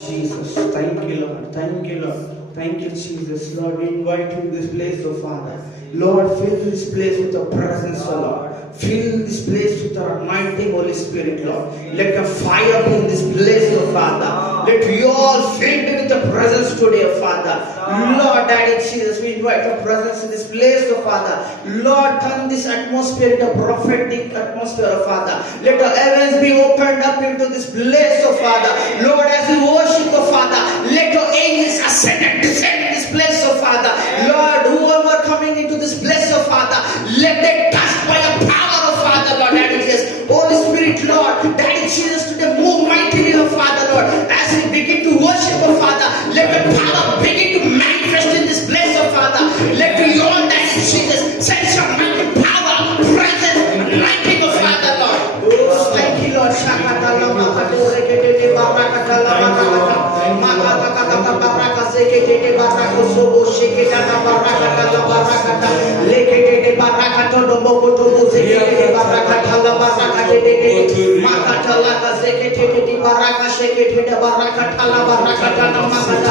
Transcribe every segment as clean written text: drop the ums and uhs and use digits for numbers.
Jesus, thank you, Lord. Thank you, Lord. Thank you, Jesus. Lord, we invite you to this place, oh Father. Lord, fill this place with your presence, oh Lord. Fill this place with your anointing, Holy Spirit, Lord. Let your fire be in this place, oh Father. Let you all fill me with your presence today, oh Father. Lord, Daddy Jesus, we invite your presence in this place, oh Father. Lord, turn this atmosphere into a prophetic atmosphere, oh Father. Let the heavens be opened up into this place, oh Father. Lord, as we worship, oh Father, let your angels ascend and descend in this place, oh Father. Lord, whoever coming into this place, oh Father, let them touch by your power, oh Father, Lord, Daddy Jesus. Holy Spirit, Lord, Daddy Jesus, today move mightily, oh Father, Lord. As we begin to worship, oh Father, let the power begin to manifest in this place, oh Father. Let the Lord, Daddy Jesus, sense your mighty power, presence, anointing, oh Father, Lord. Oh, thank you, Lord. Shakatala makadore kete barakatala barakata. Makata baraka sekete baraka sobo sheketa barakata barakata. Lekete barakato dombo to sekete barakatala barakate. Makatala sekete baraka shekete barakatala barakata makata.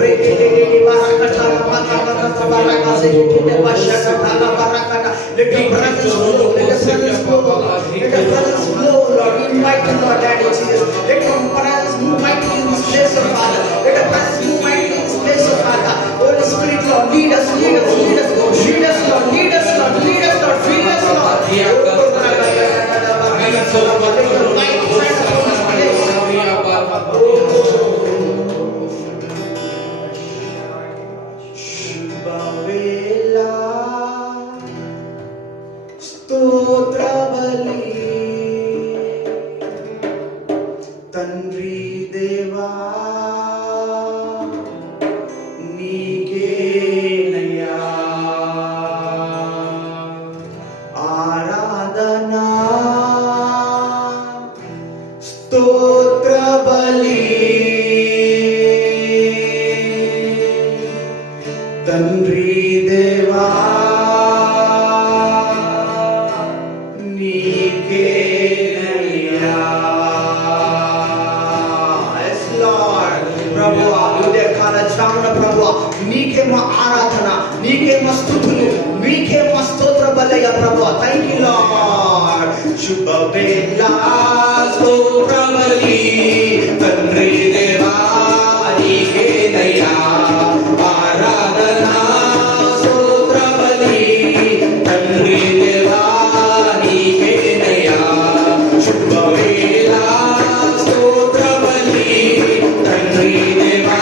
Rekete barakatala makata baraka sekete bashakatala barakata. Let the presence flow. Let the presence flow. Let the presence flow, Lord. Invite the Lord, Daddy Jesus. Let your presence move mightily in this place, oh Father. Let the presence move mightily in this place, oh Father. Holy Spirit, Lord, lead us, lead us, lead us, lead us, Lord, lead us, Lord, lead us, Lord, fill us, Lord. Let your light shine upon this place. Shubhavela స్తోత్ర బలి తండ్రి దేవా నీకేనయ్యా ఆరాధనా స్తోత్ర బలి తండ్రి దేవా నీకే మా ఆరాధన, నీకే మా స్తుతులు, నీకే మా స్తోత్ర బలయ్య ప్రభువా. Thank you lord. శుభవేళ స్తోత్ర బలి తండ్రి దేవా నీకేనయ్యా ఆరాధన స్తోత్ర బలి తండ్రి దేవా నీకేనయ్యా శుభవేళ స్తోత్ర బలి తండ్రి దేవా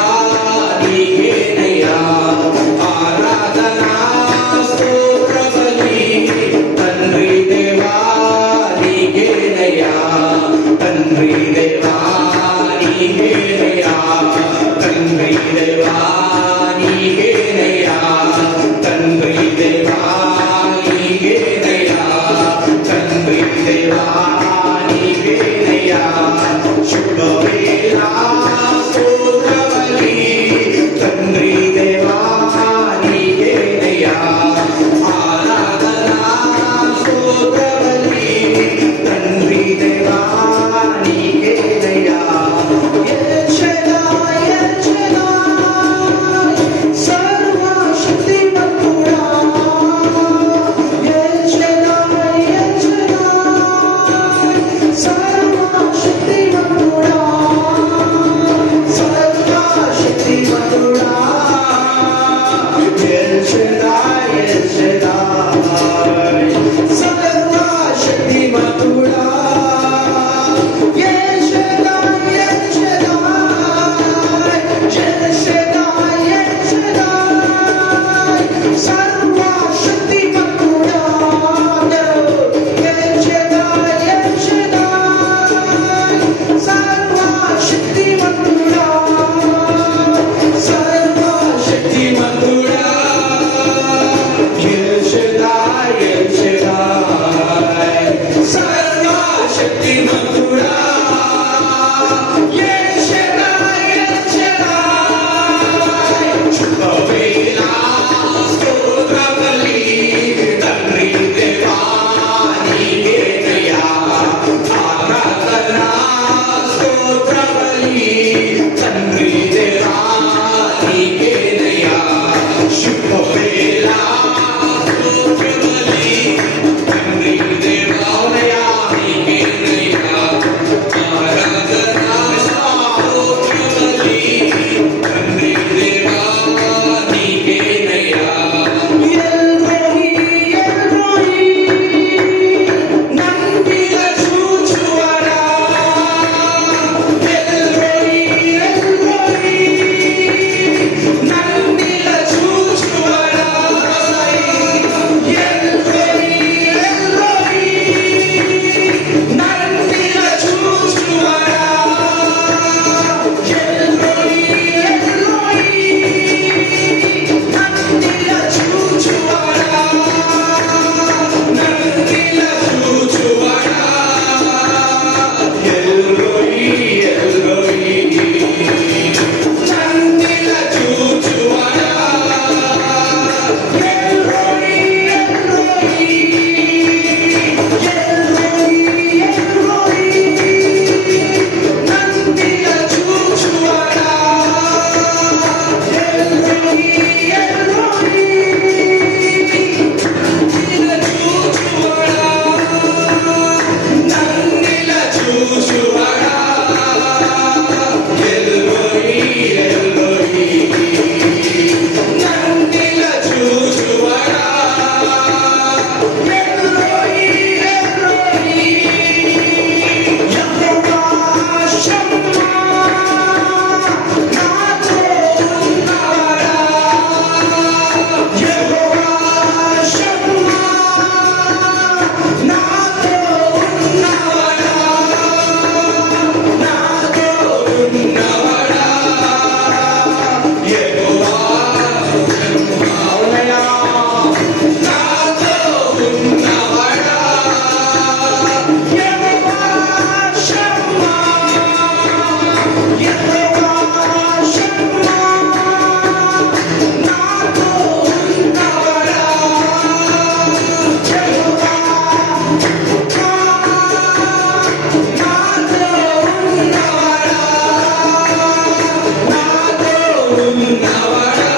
ఉన్నవడా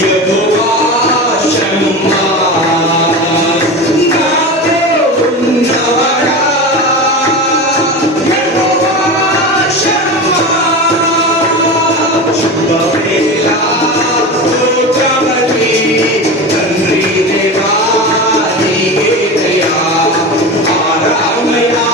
యెహోవా షమ్మా నాతో ఉన్నవడా యెహోవా షమ్మా శుభవేళ స్తోత్రమని తండ్రి దేవా నీకే దయా ఆరామయా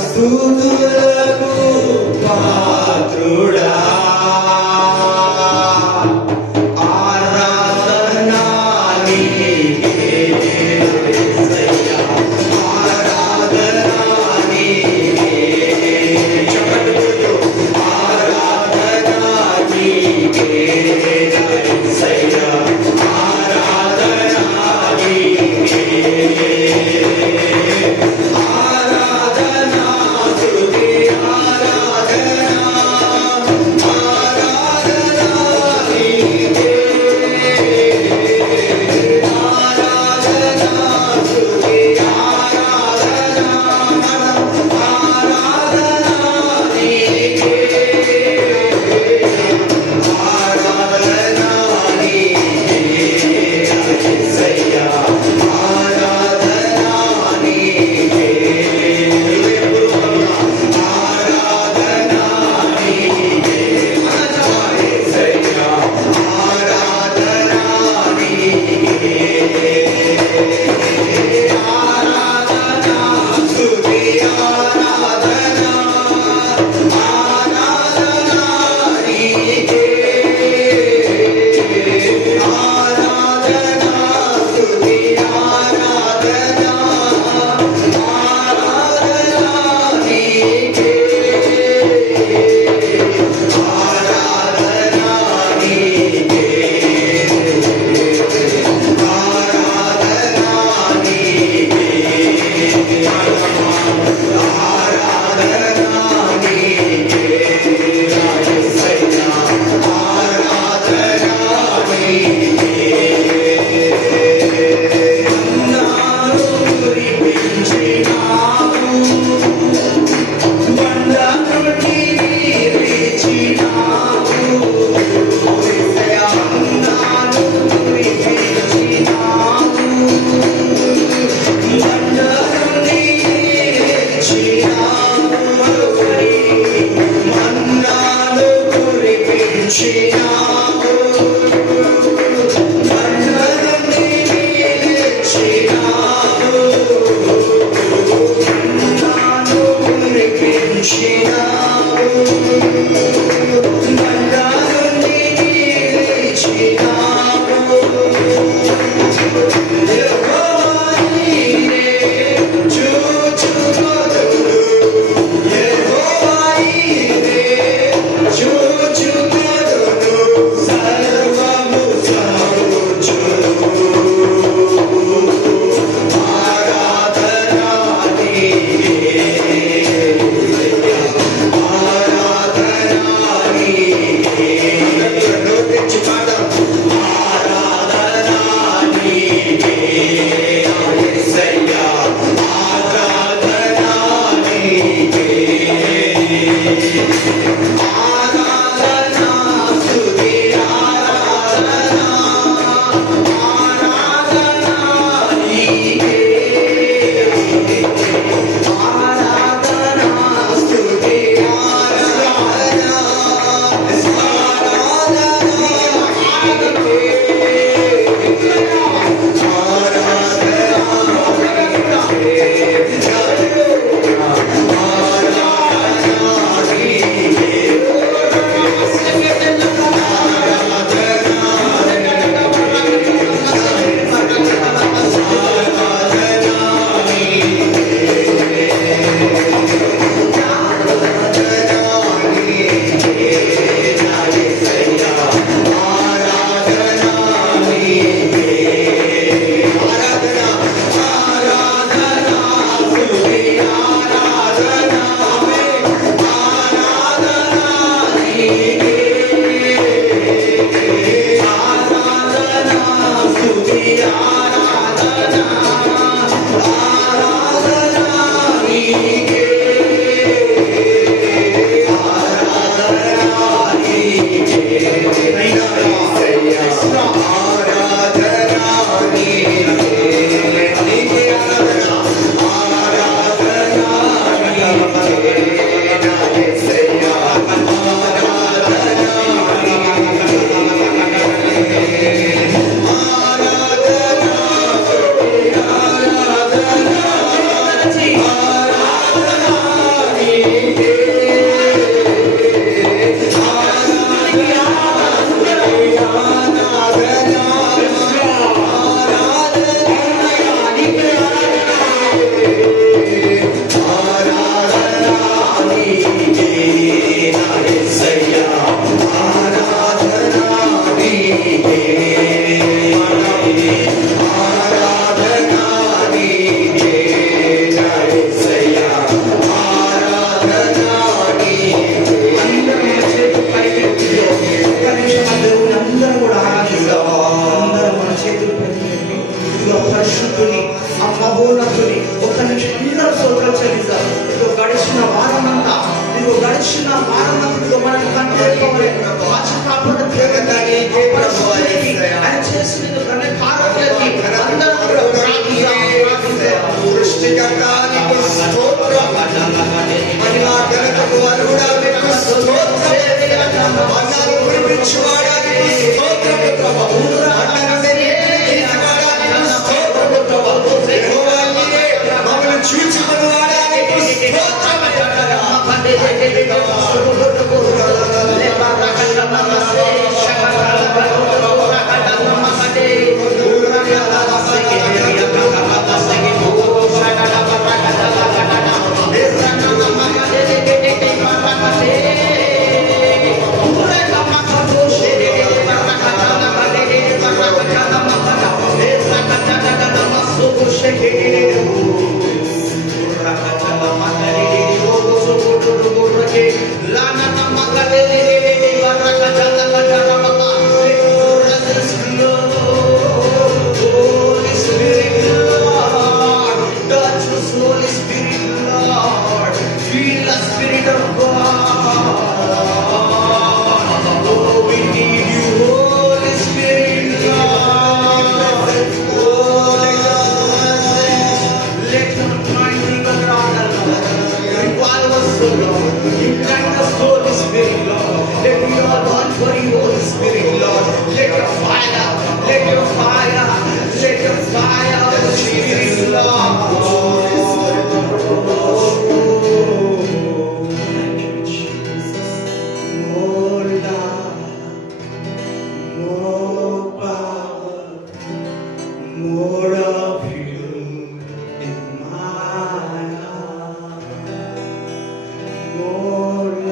స్తుతులకు పాత్రుడా ఆరాధనా నీకే యేసయ్యా ఆరాధనా నీకే ఆరాధనా నీకే యేసయ్యా ఆరాధనా నీకే మనిషిన మానవతలో మనకు కనిపించే కాచి కాపాడు దేవునికి పరిశుద్ధుడికి ఆయన చేసిన ఘన కార్యాలకి అందరం కూడా ప్రార్థిద్దాం. సృష్టికర్తానికి స్తోత్రం, మహిమా ఘనతకు అర్హుడా నీకు స్తోత్రం, మన్నాను కురిపించువాడానికి స్తోత్రం ప్రభువు, మన్నాను తెరిపించువాడానికి స్తోత్రం ప్రభువు, యెహోవాయే మమ్మల్ని చూచుకొనువాడానికి స్తోత్రం. More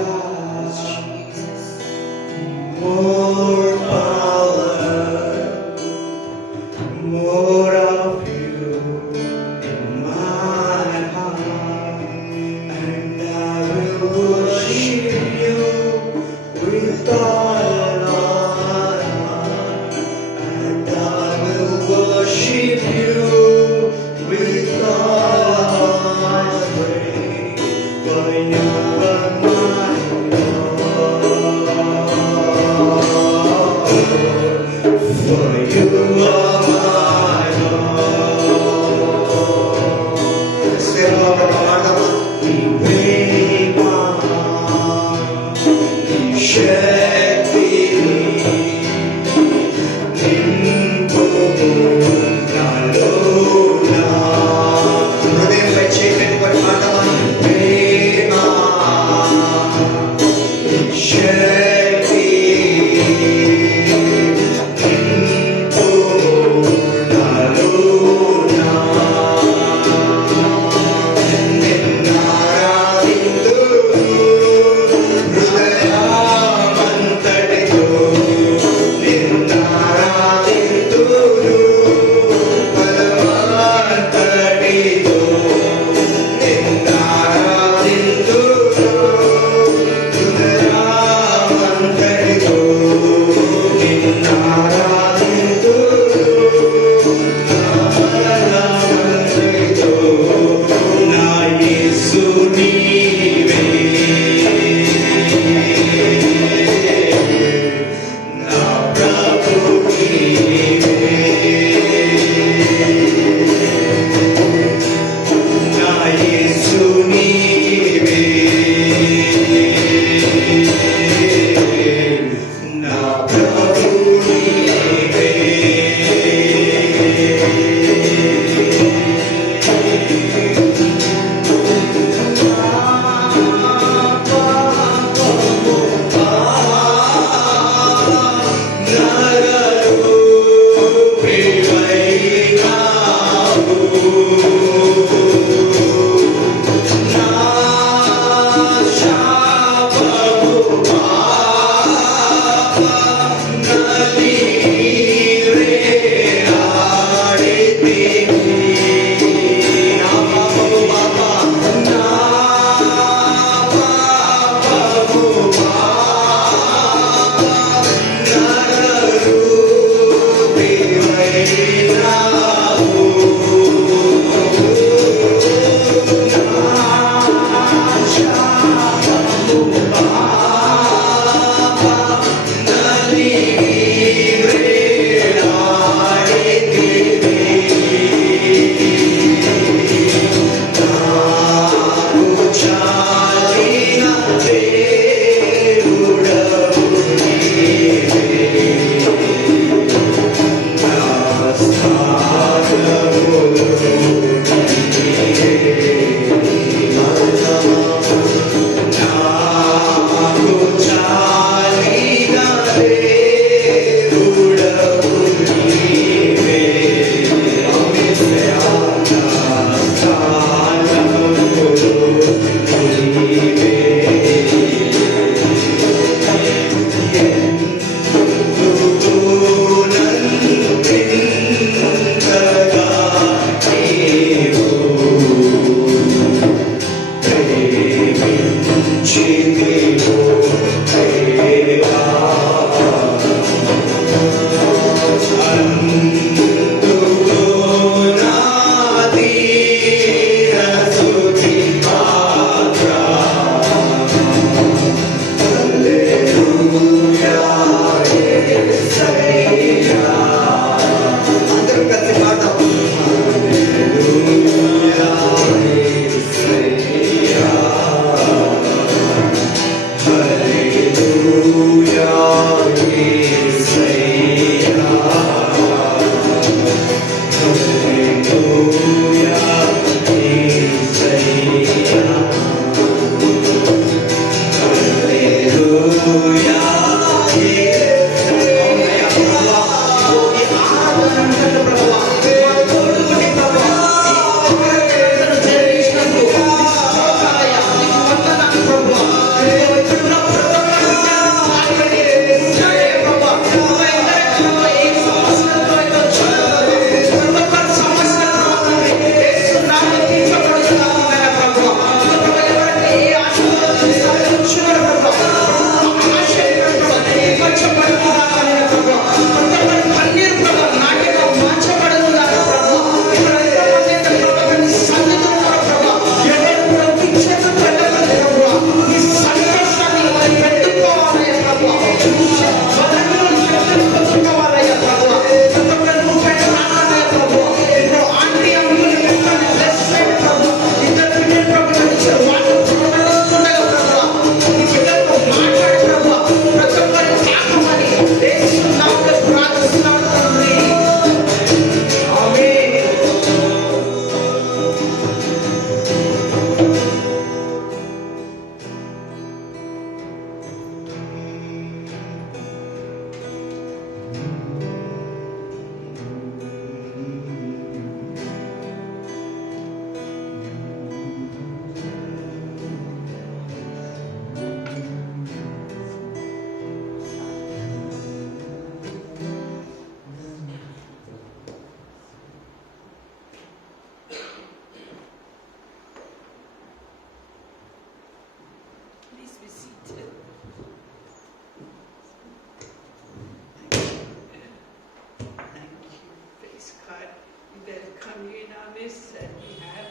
you in our midst, and we have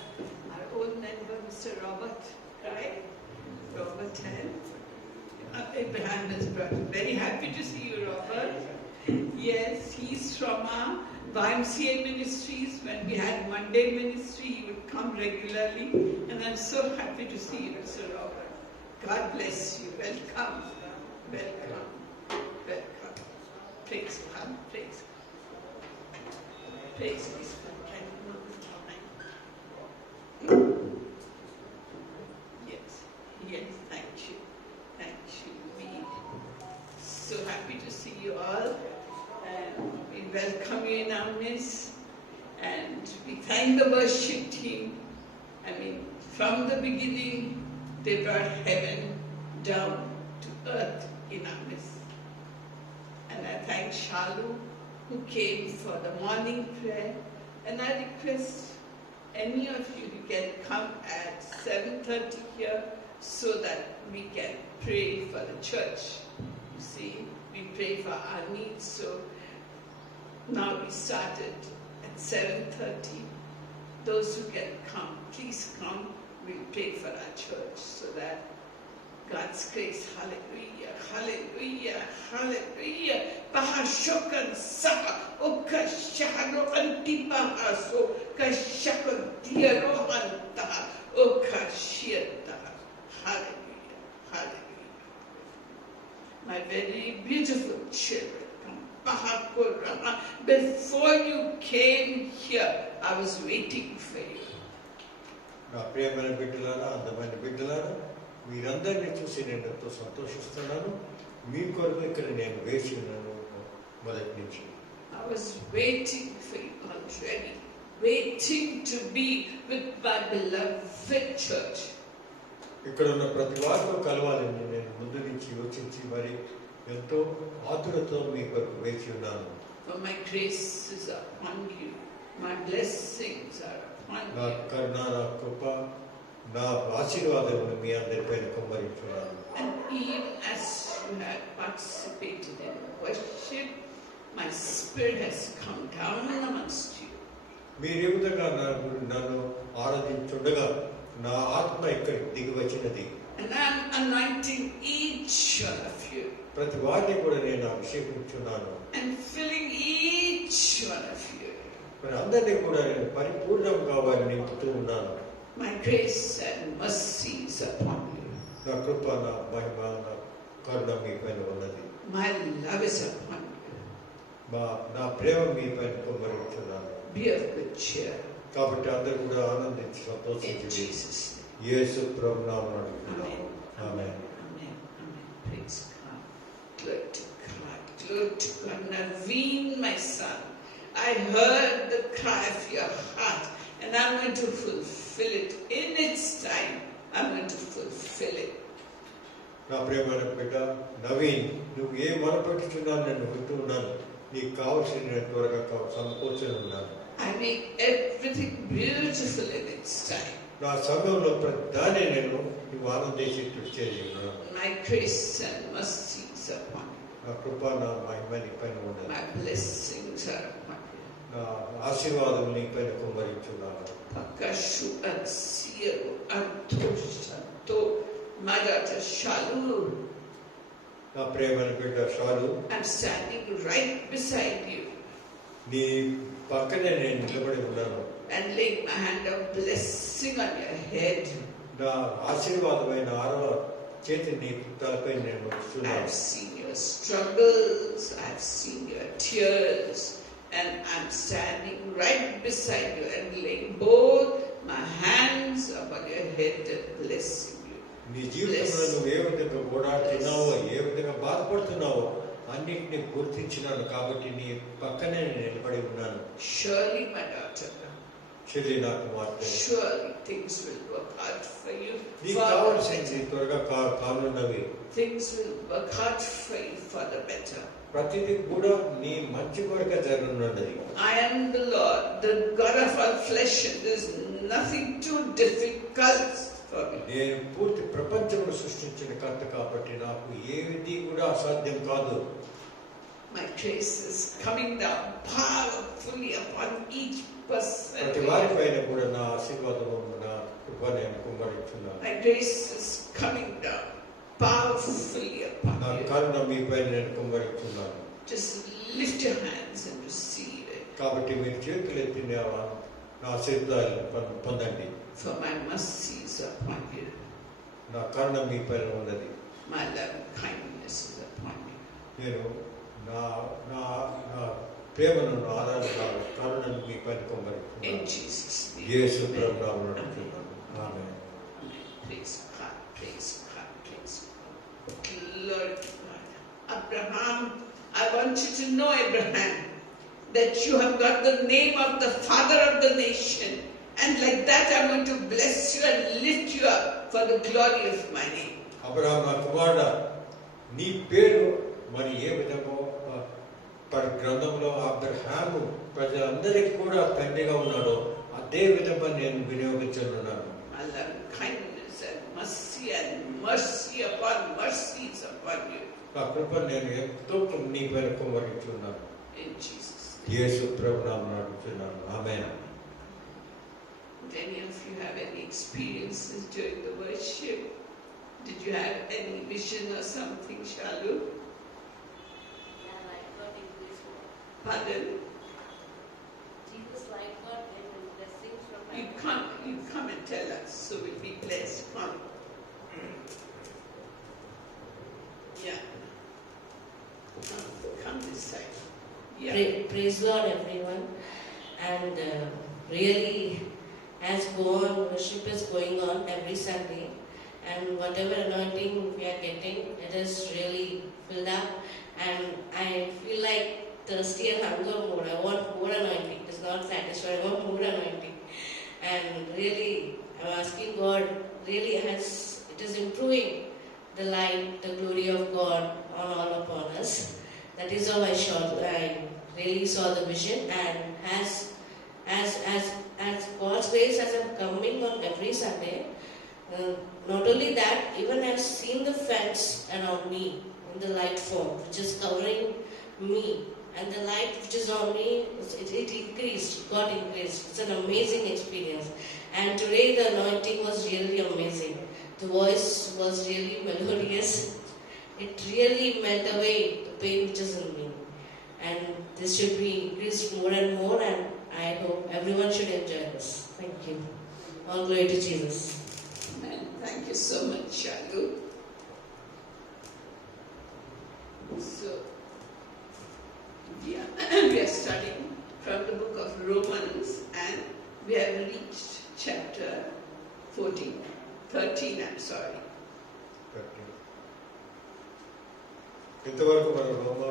our own member, Mr. Robert, right? Robert and Abraham is brother. Very happy to see you, Robert. Yes, he's from our YMCA ministries. When we had Monday ministry, he would come regularly, and I'm so happy to see you, Mr. Robert. God bless you. Welcome. Welcome. Welcome. Praise God. Praise God. Praise God. I don't know the time. Yes. Yes. Thank you. Thank you. We so happy to see you all. And we welcome you in our midst. And we thank the worship team. I mean, from the beginning, they brought heaven down to earth in our midst. And I thank Shalu, who came for the morning prayer. And I request any of you to can come at 7:30 here so that we can pray for the church. You see, we pray for our needs. So now we started at 7:30. Those who can come, please come. We'll pray for our church so that God's grace, hallelujah, hallelujah, hallelujah. Bahashokan saka, oka shahano antipa so, kashakan diaro antaha, oka shiataha. Hallelujah, hallelujah. My very beautiful children, Bahakurama, before you came here, I was waiting for you. నా ప్రియమైన బిడ్డలారా, అందమైన బిడ్డలారా, మీరందరినీ చూసి నేను ఎంతో సంతోషిస్తున్నాను. మీ కొరకు ఇక్కడ నేను వేచి ఉన్నాను మొదటి నుంచి. I was waiting for you already, waiting to be with my beloved church. ఇక్కడ ఉన్న ప్రతి వారితో కలవాలని నేను ముందు నుంచి యోచించి మరి ఎంతో ఆతురతో మీ కొరకు వేచి ఉన్నాను. For my grace is upon you, my blessings are upon నా you. కరుణ, నా కృప, నా ఆశీర్వాదములు మీ అందరిపైన కుమ్మరించున్నాను. And even as you have participated in worship, my spirit has come down amongst you. మీరు ఏ విధంగా నన్ను ఆరాధించుండగా నా ఆత్మ ఇక్కడికి దిగి వచ్చినది. And I'm anointing each one of you. ప్రతి వారిని కూడా నేను అభిషేకించున్నాను. And filling each one of you. మరి అందరినీ కూడా నేను పరిపూర్ణంగా వారిని నింపుతూ ఉన్నాను. My grace and mercy is upon you. నా కృప, నా మహిమ, నా కరుణ మీ పైన ఉన్నది. My love is upon you. నా ప్రేమ మీ పైన కుమ్మరించున్నాను. Be of good cheer. కాబట్టి అందరూ కూడా ఆనందించి In సంతోషించి Jesus' name. యేసు ప్రభువు నామమున Amen. Amen. Amen. Amen. Praise God. Glory to God. Glory to God. Naveen, my son, I heard the cry of your heart, and I'm going to fulfill it in its time. I'm going to fulfill it. నా ప్రియమైన బిడ్డ నవీన్, నువ్వు ఏ మొరపెట్టుచున్నాను నేను వింటూ ఉన్నాను. నీకు కావాల్సిన నేను త్వరగా సమకూర్చొని ఉన్నాను. I make everything beautiful in its time. నా సంఘంలో ప్రతిదాన్ని నేను నువ్వు ఆనందించేట్టు చేసి ఉన్నాను. My grace and mercy is upon you. నా కృప, నా మహిమ నీ పైన ఉన్నది. My blessings are upon you. నా ఆశీర్వాదం నీ పైన కుమ్మరించున్నాను. Pakashu and Siru Anto Santo Madata Shalu. నా ప్రియమైన బిడ్డ షాలు, I'm standing right beside you నీ పక్కనే నేను నిలబడి ఉన్నాను. and laying my hand of blessing on your head. నా ఆశీర్వాదమైన 6వ చేతి నీ తలపై నేను ఉంచుతున్నాను. I've seen your struggles, I've seen your tears, and I'm standing right beside you and laying both my hands upon your head and blessing you. నీ జీవితంలో నువ్వు ఏ విధంగా ఓడాడుతున్నావో, ఏ విధంగా బాధపడుతున్నావో అన్నిటిని గుర్తించినాను. కాబట్టి నీ పక్కనే నేను నిలబడి ఉన్నాను. Surely, my daughter, చెల్లి, నా కుమార్తె, surely things will work out for you. నీకు For the కావాల్సింది better. త్వరగా కానున్నవి. Things will work out for you for the better. ప్రతిదీ కూడా నీ మంచి కొరకే జరగనున్నది. I am the Lord, the God of all flesh, and there's nothing too difficult for me. నేను పూర్తి ప్రపంచమును సృష్టించిన కర్త కాబట్టి నాకు ఏది కూడా అసాధ్యం కాదు. My grace is coming down powerfully upon each person. ప్రతి వారిపైన కూడా నా ఆశీర్వాదము నా కృప నేను కుమ్మరించున్నాను. My grace is coming down powerfully upon నా you. కరుణ మీపైన నేను కుమ్మరించున్నాను. Just lift your hands and receive it. కాబట్టి మీరు చేతులు ఎత్తి నా ఆశీర్వాదాలను పొందండి. For my mercy is upon you. నా కరుణ మీపైన ఉన్నది. My love and kindness is upon you. నేను నా నా నా ప్రేమను ఆరాధన కరుణను మీపైన In కుమ్మరించున్నాను. Jesus' name. యేసు ప్రభువు నామమున అడుగుతున్నాను. ఆమేన్. Amen. Praise God, praise God, praise God. Glory to God. Abraham, I want you to know, Abraham, that you have got the name of the father of the nation. And like that, I'm going to bless you and lift you up for the glory of my name. Abraham నా కుమారుడా, నీ పేరు మరి ఏ విధమో గ్రంథంలో అబ్రహాము ప్రజలందరికీ కూడా తండ్రిగా ఉన్నాడో అదే విధంగా నేను వినియోగించనున్నాను. My love and kindness and mercy upon mercies upon you. నా కృప నేను ఎంతో నీ పైన కుమ్మరించున్నాను. In Jesus' name. యేసు ప్రభువు నామమున అడుగుతున్నాను. ఆమేన్. Did any of you have any experiences during the worship? Did you have any vision or something, Shalu? Yeah, like God increased more. Pardon? Jesus like God gave him blessings from You heaven. come and tell us, so we'll be blessed. Come. Yeah. Come this side. Yeah. Praise Lord, everyone. And really, as worship is going on every Sunday, and whatever anointing we are getting, it is really filled up. And I feel like thirsty and hunger more. I want more anointing. It is not satisfied. I want more anointing. And really, I'm asking God, really, it is improving the light, the glory of God on all upon us. That is how I really saw the vision. And as God's grace, as I'm coming on every Sunday, not only that, even I've seen the fence around me in the light form, which is covering me, and the light which is on me, it increased, got increased. It's an amazing experience. And today the anointing was really amazing. The voice was really melodious. It really melt away the pain which is in me. And this should be increased more and more, and I hope everyone should enjoy this. Thank you. All glory to Jesus. Amen. Thank you so much, Shalu. So, yeah, we are studying from the book of Romans, and we have reached chapter 13, I'm sorry. ఇంతవరకు మనం రోమా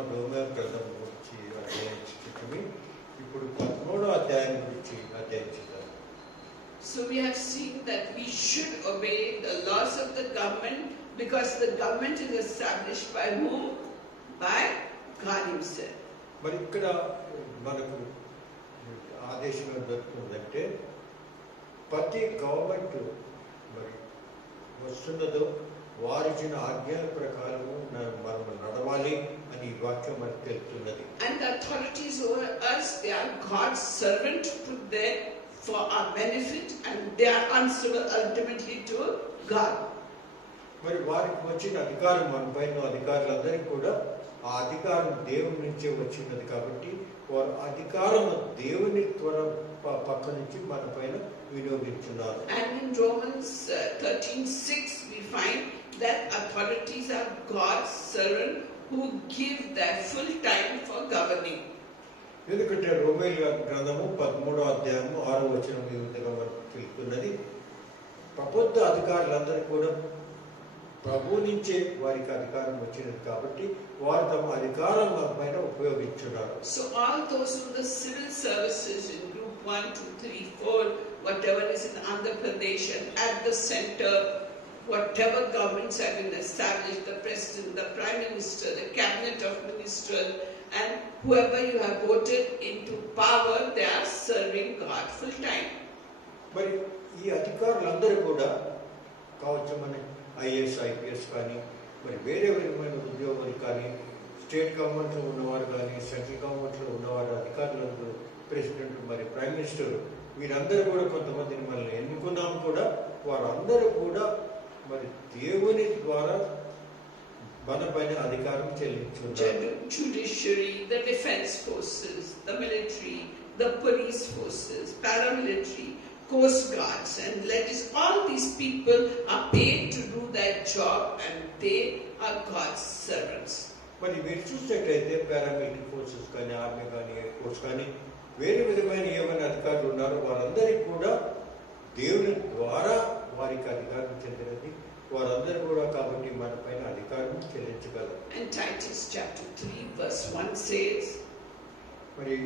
గ్రంథం గురించి అధ్యయనించుకుని ఇప్పుడు 13వ అధ్యాయం గురించి అధ్యయనించుతాం. So we have seen that we should obey the laws of the government because the government is established by whom? By God Himself. మరి ఇక్కడ మనకు ఆదేశం ఏం దొరుకుతుందంటే ప్రతి గవర్నమెంట్ మరి వస్తున్నదో వారిచిన ఆజ్ఞల ప్రకారము మనం నడవాలి అని ఈ వాక్యం మనకు తెలుపుతున్నది. And the authorities over us, they are God's servant put there for our benefit, and they are answerable ultimately to God. మరి వారికి వచ్చిన అధికారం మన పైన అధికారులందరికీ కూడా ఆ అధికారం దేవుని నుంచే వచ్చినది కాబట్టి వారు అధికారం దేవుని పక్క నుంచి మన పైన వినియోగించున్నారు. And in Romans 13:6 we find that authorities are God's servant who give their full time for governing. ఎందుకంటే రోమేలు గ్రంథము 13వ అధ్యాయము 6వ వచనం ఈ విధంగా మనకు తెలుపుతున్నది. ప్రభుత్వ అధికారులందరూ కూడా ప్రభు నుంచే వారికి అధికారం వచ్చినది కాబట్టి వారు తమ అధికారం పైన ఉపయోగించున్నారు. So all those who the civil services in group 1, 2, 3, 4, whatever is in Andhra Pradesh and at the center, whatever governments have been established, the president, the prime minister, the cabinet of ministers, and whoever you have voted into power, they are serving God full time. మరి ఈ అధికారులందరూ కూడా కావచ్చు మన IAS IPS కానీ మరి వేరే విధమైన ఉద్యోగులు కానీ స్టేట్ గవర్నమెంట్లో ఉన్నవారు కానీ సెంట్రల్ గవర్నమెంట్లో ఉన్నవారు అధికారులందరూ ప్రెసిడెంట్ మరి ప్రైమ్ మినిస్టర్ వీరందరూ కూడా కొంతమందిని మనల్ని ఎన్నుకున్నాము కూడా వారందరూ కూడా మరి దేవుని ద్వారా మన పైన అధికారం చెల్లించున్నారు. Judiciary, the defense forces, the military, the police forces, paramilitary, coast guards and legislation, all these people are paid to do their job and they are God's servants. మరి మీరు చూసినట్లయితే పారామిలిటరీ ఫోర్సెస్ కానీ ఆర్మీ కానీ air force కానీ వేరే విధమైన ఏమైనా అధికారులు ఉన్నారో వారందరికీ కూడా దేవుని ద్వారా వారికి అధికారం చెందినది. వారందరూ కూడా కాబట్టి మన పైన అధికారం చెల్లించగలరు. And Titus chapter 3 verse 1 says, మరి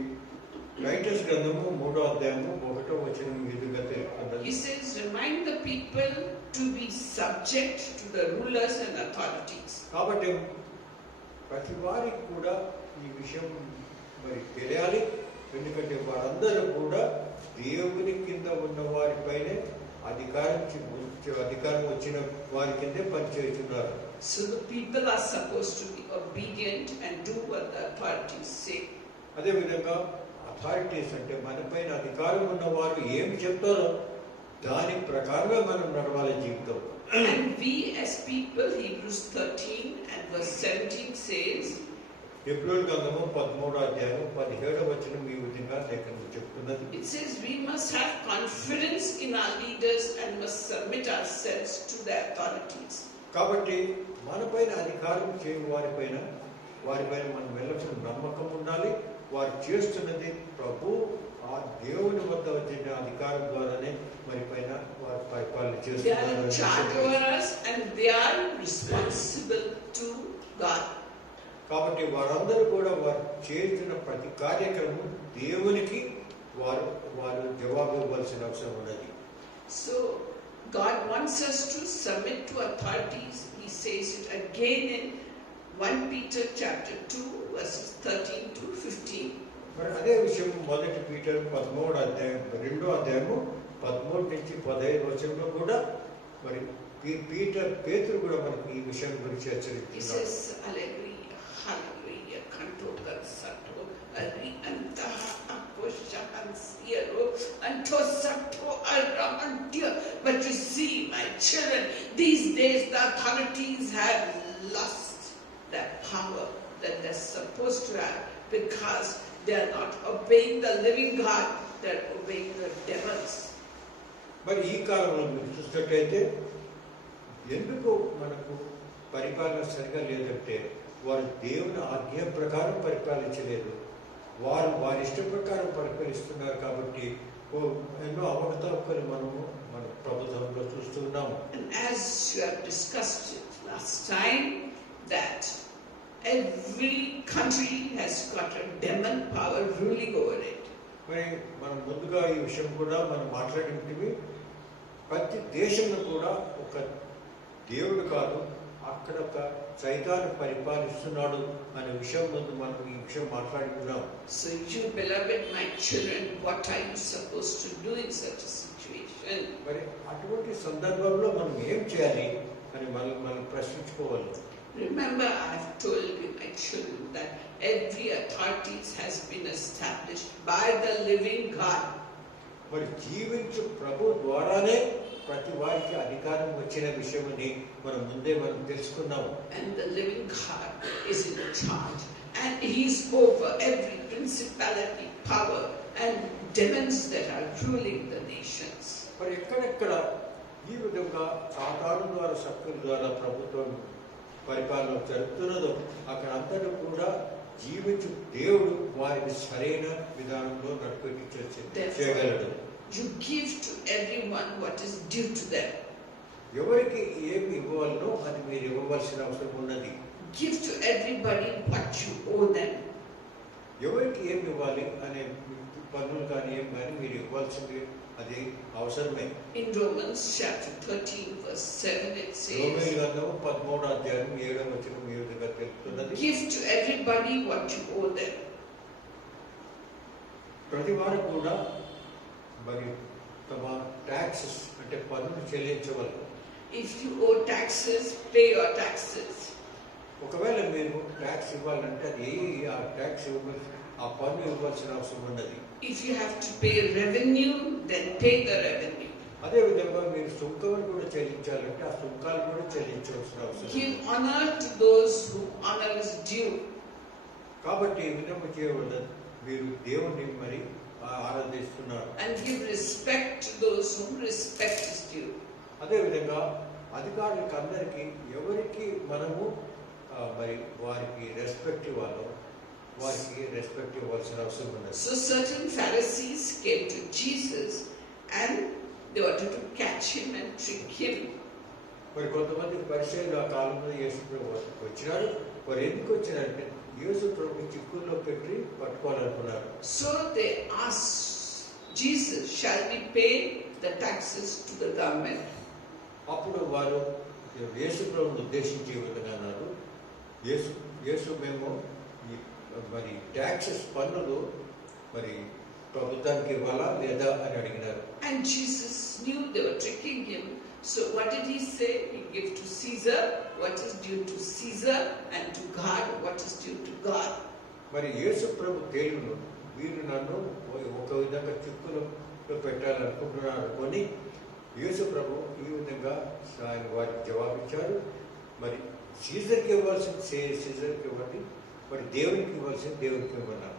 టైటస్ గ్రంథము 3వ అధ్యాయము 1వ వచనం ఈ విధంగా he తెలుపుతున్నది. says, remind the people to be subject to the rulers and authorities. కాబట్టి ప్రతి వారికి కూడా ఈ విషయం మరి తెలియాలి. ఎందుకంటే వారందరూ కూడా దేవుని కింద ఉన్న వారిపైనే అధికారం వచ్చిన వారి కిందే పనిచేస్తున్నారు. So the people are supposed to be obedient and do what the authorities say. అదేవిధంగా అథారిటీస్ అంటే మన పైన అధికారం ఉన్న వారు ఏమి చెప్తారో దాని ప్రకారమే మనం నడవాలి జీవితం. And we as people, Hebrews 13 and verse 17 says, హెబ్రోను గ్రంథము 13వ అధ్యాయం 17వ వచనం ఈ విధంగా లేఖనం చెప్తున్నది. it says we must have confidence in our leaders and must submit ourselves to the authorities. కాబట్టి మన పైన అధికారం చేయు వారిపైన మనం ఎల్లప్పుడూ నమ్మకం ఉండాలి. వారు చేస్తున్నది ప్రభు ఆ దేవుని వద్ద వచ్చిన అధికారం ద్వారానే మరి పైన వారు పరిపాలన They are in charge over చేస్తున్నారు. us and they are responsible to God. కాబట్టి వారందరూ కూడా వారు చేస్తున్న ప్రతి కార్యక్రమం దేవునికి వారు జవాబు ఇవ్వాల్సిన అవసరం ఉన్నది. So God wants us to submit to authorities. He says it again in 1 Peter chapter 2 verses 13 to 15. మరి అదే విషయం 1 పీటర్ 13వ అధ్యాయం 2వ అధ్యాయము 13 నుంచి 15 వచనంలో కూడా మరి పేతురు కూడా మనకి ఈ విషయం గురించి He హెచ్చరిస్తున్నాడు. says, Hallelujah, Hallelujah, Kanto Sato, Ari Antaha Akoshahan Siero, Anto Sato Aramantia. But you see, my children, these days the authorities have lost that power that they're supposed to have because they are not obeying the living God, they're obeying the devils. మరి ఈ కాలంలో మీరు చూసినట్టయితే ఎందుకు మనకు పరిపాలన సరిగా లేదంటే వారు దేవుని ఆజ్ఞ ప్రకారం పరిపాలించలేదు. వారి ఇష్ట ప్రకారం పరిపాలిస్తున్నారు. కాబట్టి ఎన్నో అవకతవకలు మన ప్రభుత్వంలో చూస్తున్నాము. And as you have discussed it last time, that every country has got a demon power ruling over it. మరి మనం ముందుగా ఈ విషయం కూడా మనం మాట్లాడింటివి. ప్రతి దేశంలో కూడా ఒక దేవుడు కాదు, అక్కడ ఒక సైతాను పరిపాలిస్తున్నాడు అనే విషయం ముందు మనం ఈ విషయం మాట్లాడుకున్నాం. So you beloved my children, what are you supposed to do in such a situation? మరి అటువంటి సందర్భంలో మనం ఏం చేయాలి అని మనం ప్రశ్నించుకోవాలి. Remember, I have told you, my children, that every authority has been established by the living God. మరి జీవించు ప్రభు ద్వారానే ప్రతి వారికి అధికారం వచ్చిన విషయమని మనం తెలుసుకున్నాము. And the living God is in charge. And He is over every principality, power, and demons that are ruling the nations. మరి ఎక్కడెక్కడ ఈ విధంగా సాతాను ద్వారా శక్తుల ద్వారా ప్రభుత్వం పరిపాలన జరుగుతున్నదో అక్కడ అంతటా కూడా జీవించు దేవుడు వారికి సరైన విధానంలో చేయగలడు. You give to everyone what is due to them. ఎవరికి ఏమి ఇవ్వాలనో అది మీరు ఇవ్వవలసిన అవసరం ఉన్నది. Give to everybody what you owe them. ఎవరికి ఏమి ఇవ్వాలి అనే పన్నులు కానీ ఏం కానీ మీరు ఇవ్వాల్సింది అది అవసరమే. In Romans chapter 13 verse 7 it says, రోమీయుల గ్రంథము 13వ అధ్యాయం 7వ వచనం ఈ విధంగా తెలుపుతున్నది. give to everybody what you owe them. ప్రతి వారు కూడా మరి తమ ట్యాక్సెస్ అంటే పన్నులు చెల్లించవలెను. If you owe taxes, pay your taxes. ఒకవేళ మీరు ట్యాక్స్ ఇవ్వాలంటే అది ఆ ట్యాక్స్ ఇవ్వాల్సి ఆ పన్ను ఇవ్వాల్సిన అవసరం ఉన్నది. If you have to pay revenue, then pay the revenue. అదేవిధంగా మీరు సుంకం కూడా చెల్లించాలంటే ఆ సుంకాలు కూడా చెల్లించవలసిన అవసరం Give ఉంది. honor to those who honor is due. కాబట్టి ఈ విధంగా చేయవలన మీరు దేవుణ్ణి మరి ఆరాధిస్తున్నారు. And give respect to those whom respect is due. అదేవిధంగా అధికారులకు అందరికీ ఎవరికి మనము మరి వారికి రెస్పెక్ట్ ఇవ్వాలో వారికి రెస్పెక్ట్ ఇవ్వాల్సిన అవసరం ఉన్నది. So certain Pharisees came to Jesus and they wanted to catch him and trick him. మరి కొంతమంది పరిచయాలు ఆ కాలంలో యేసు ప్రభు వచ్చినారు. వారు ఎందుకు వచ్చినారంటే యేసు ప్రభు చిక్కుల్లో పెట్టి పట్టుకోవాలనుకున్నారు. So they asked Jesus, shall we pay the taxes to the government? అప్పుడు వారు యేసు ప్రభువును ఉద్దేశించి ఈ విధంగా అన్నారు, యేసు మేము మరి ట్యాక్సెస్ పన్నులు మరి ప్రభుత్వానికి ఇవ్వాలా లేదా అని అడిగినారు. And Jesus knew they were tricking him. So what did he say? He gave to Caesar what is due to Caesar and to God what is due to God. మరి యేసు ప్రభు దేవుడు వీరు నన్ను ఒక విధంగా చిక్కులో పెట్టాలనుకుంటున్నారు అనుకొని యేసు ప్రభు ఈ విధంగా ఆయన వారికి జవాబిచ్చారు. మరి సీజర్కి ఇవ్వాల్సింది సీజర్కి ఇవ్వండి, మరి దేవునికి ఇవ్వాల్సింది దేవునికి ఇవ్వన్నారు.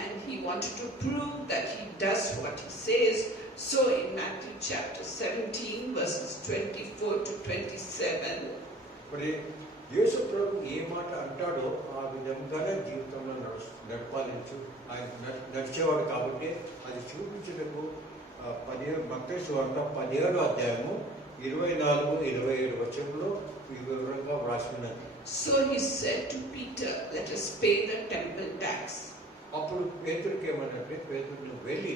And he wanted to prove that he does what he says. So in Matthew chapter 17 verses 24 to 27, మరి యేసు ప్రభు ఏ మాట అంటాడో ఆ విధంగానే జీవితంలో నడపాలించు ఆయన నడిచేవాడు. కాబట్టి అది చూపించటకు 17 మత్తయి సువార్త 17వ అధ్యాయము 24-27 వచనంలో ఈ వివరంగా వ్రాసినది. so he said to Peter, let us pay the temple tax. అప్పుడు పేతురుకి ఏమనంటే, పేతురు నువ్వు వెళ్ళి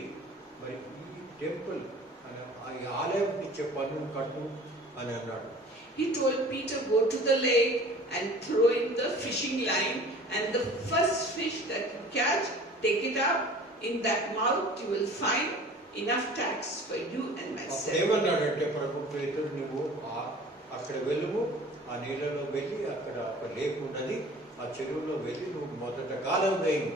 మరి ఈ టెంపుల్ ఈ ఆలయం ఇచ్చే పన్నును కట్టు అని అన్నాడు. He told Peter, go to the lake and throw in the fishing line, and the first fish that you catch, take it up. In that mouth you will find enough tax for you and అప్పుడు myself. ఏమన్నాడంటే ప్రభు, పేతురు నువ్వు అక్కడ వెళ్ళుము, ఆ నీళ్ళలో వెళ్ళి అక్కడ లేక్ ఉన్నది, ఆ చెరువులో వెళ్ళి నువ్వు మొదట గాలం వేయి.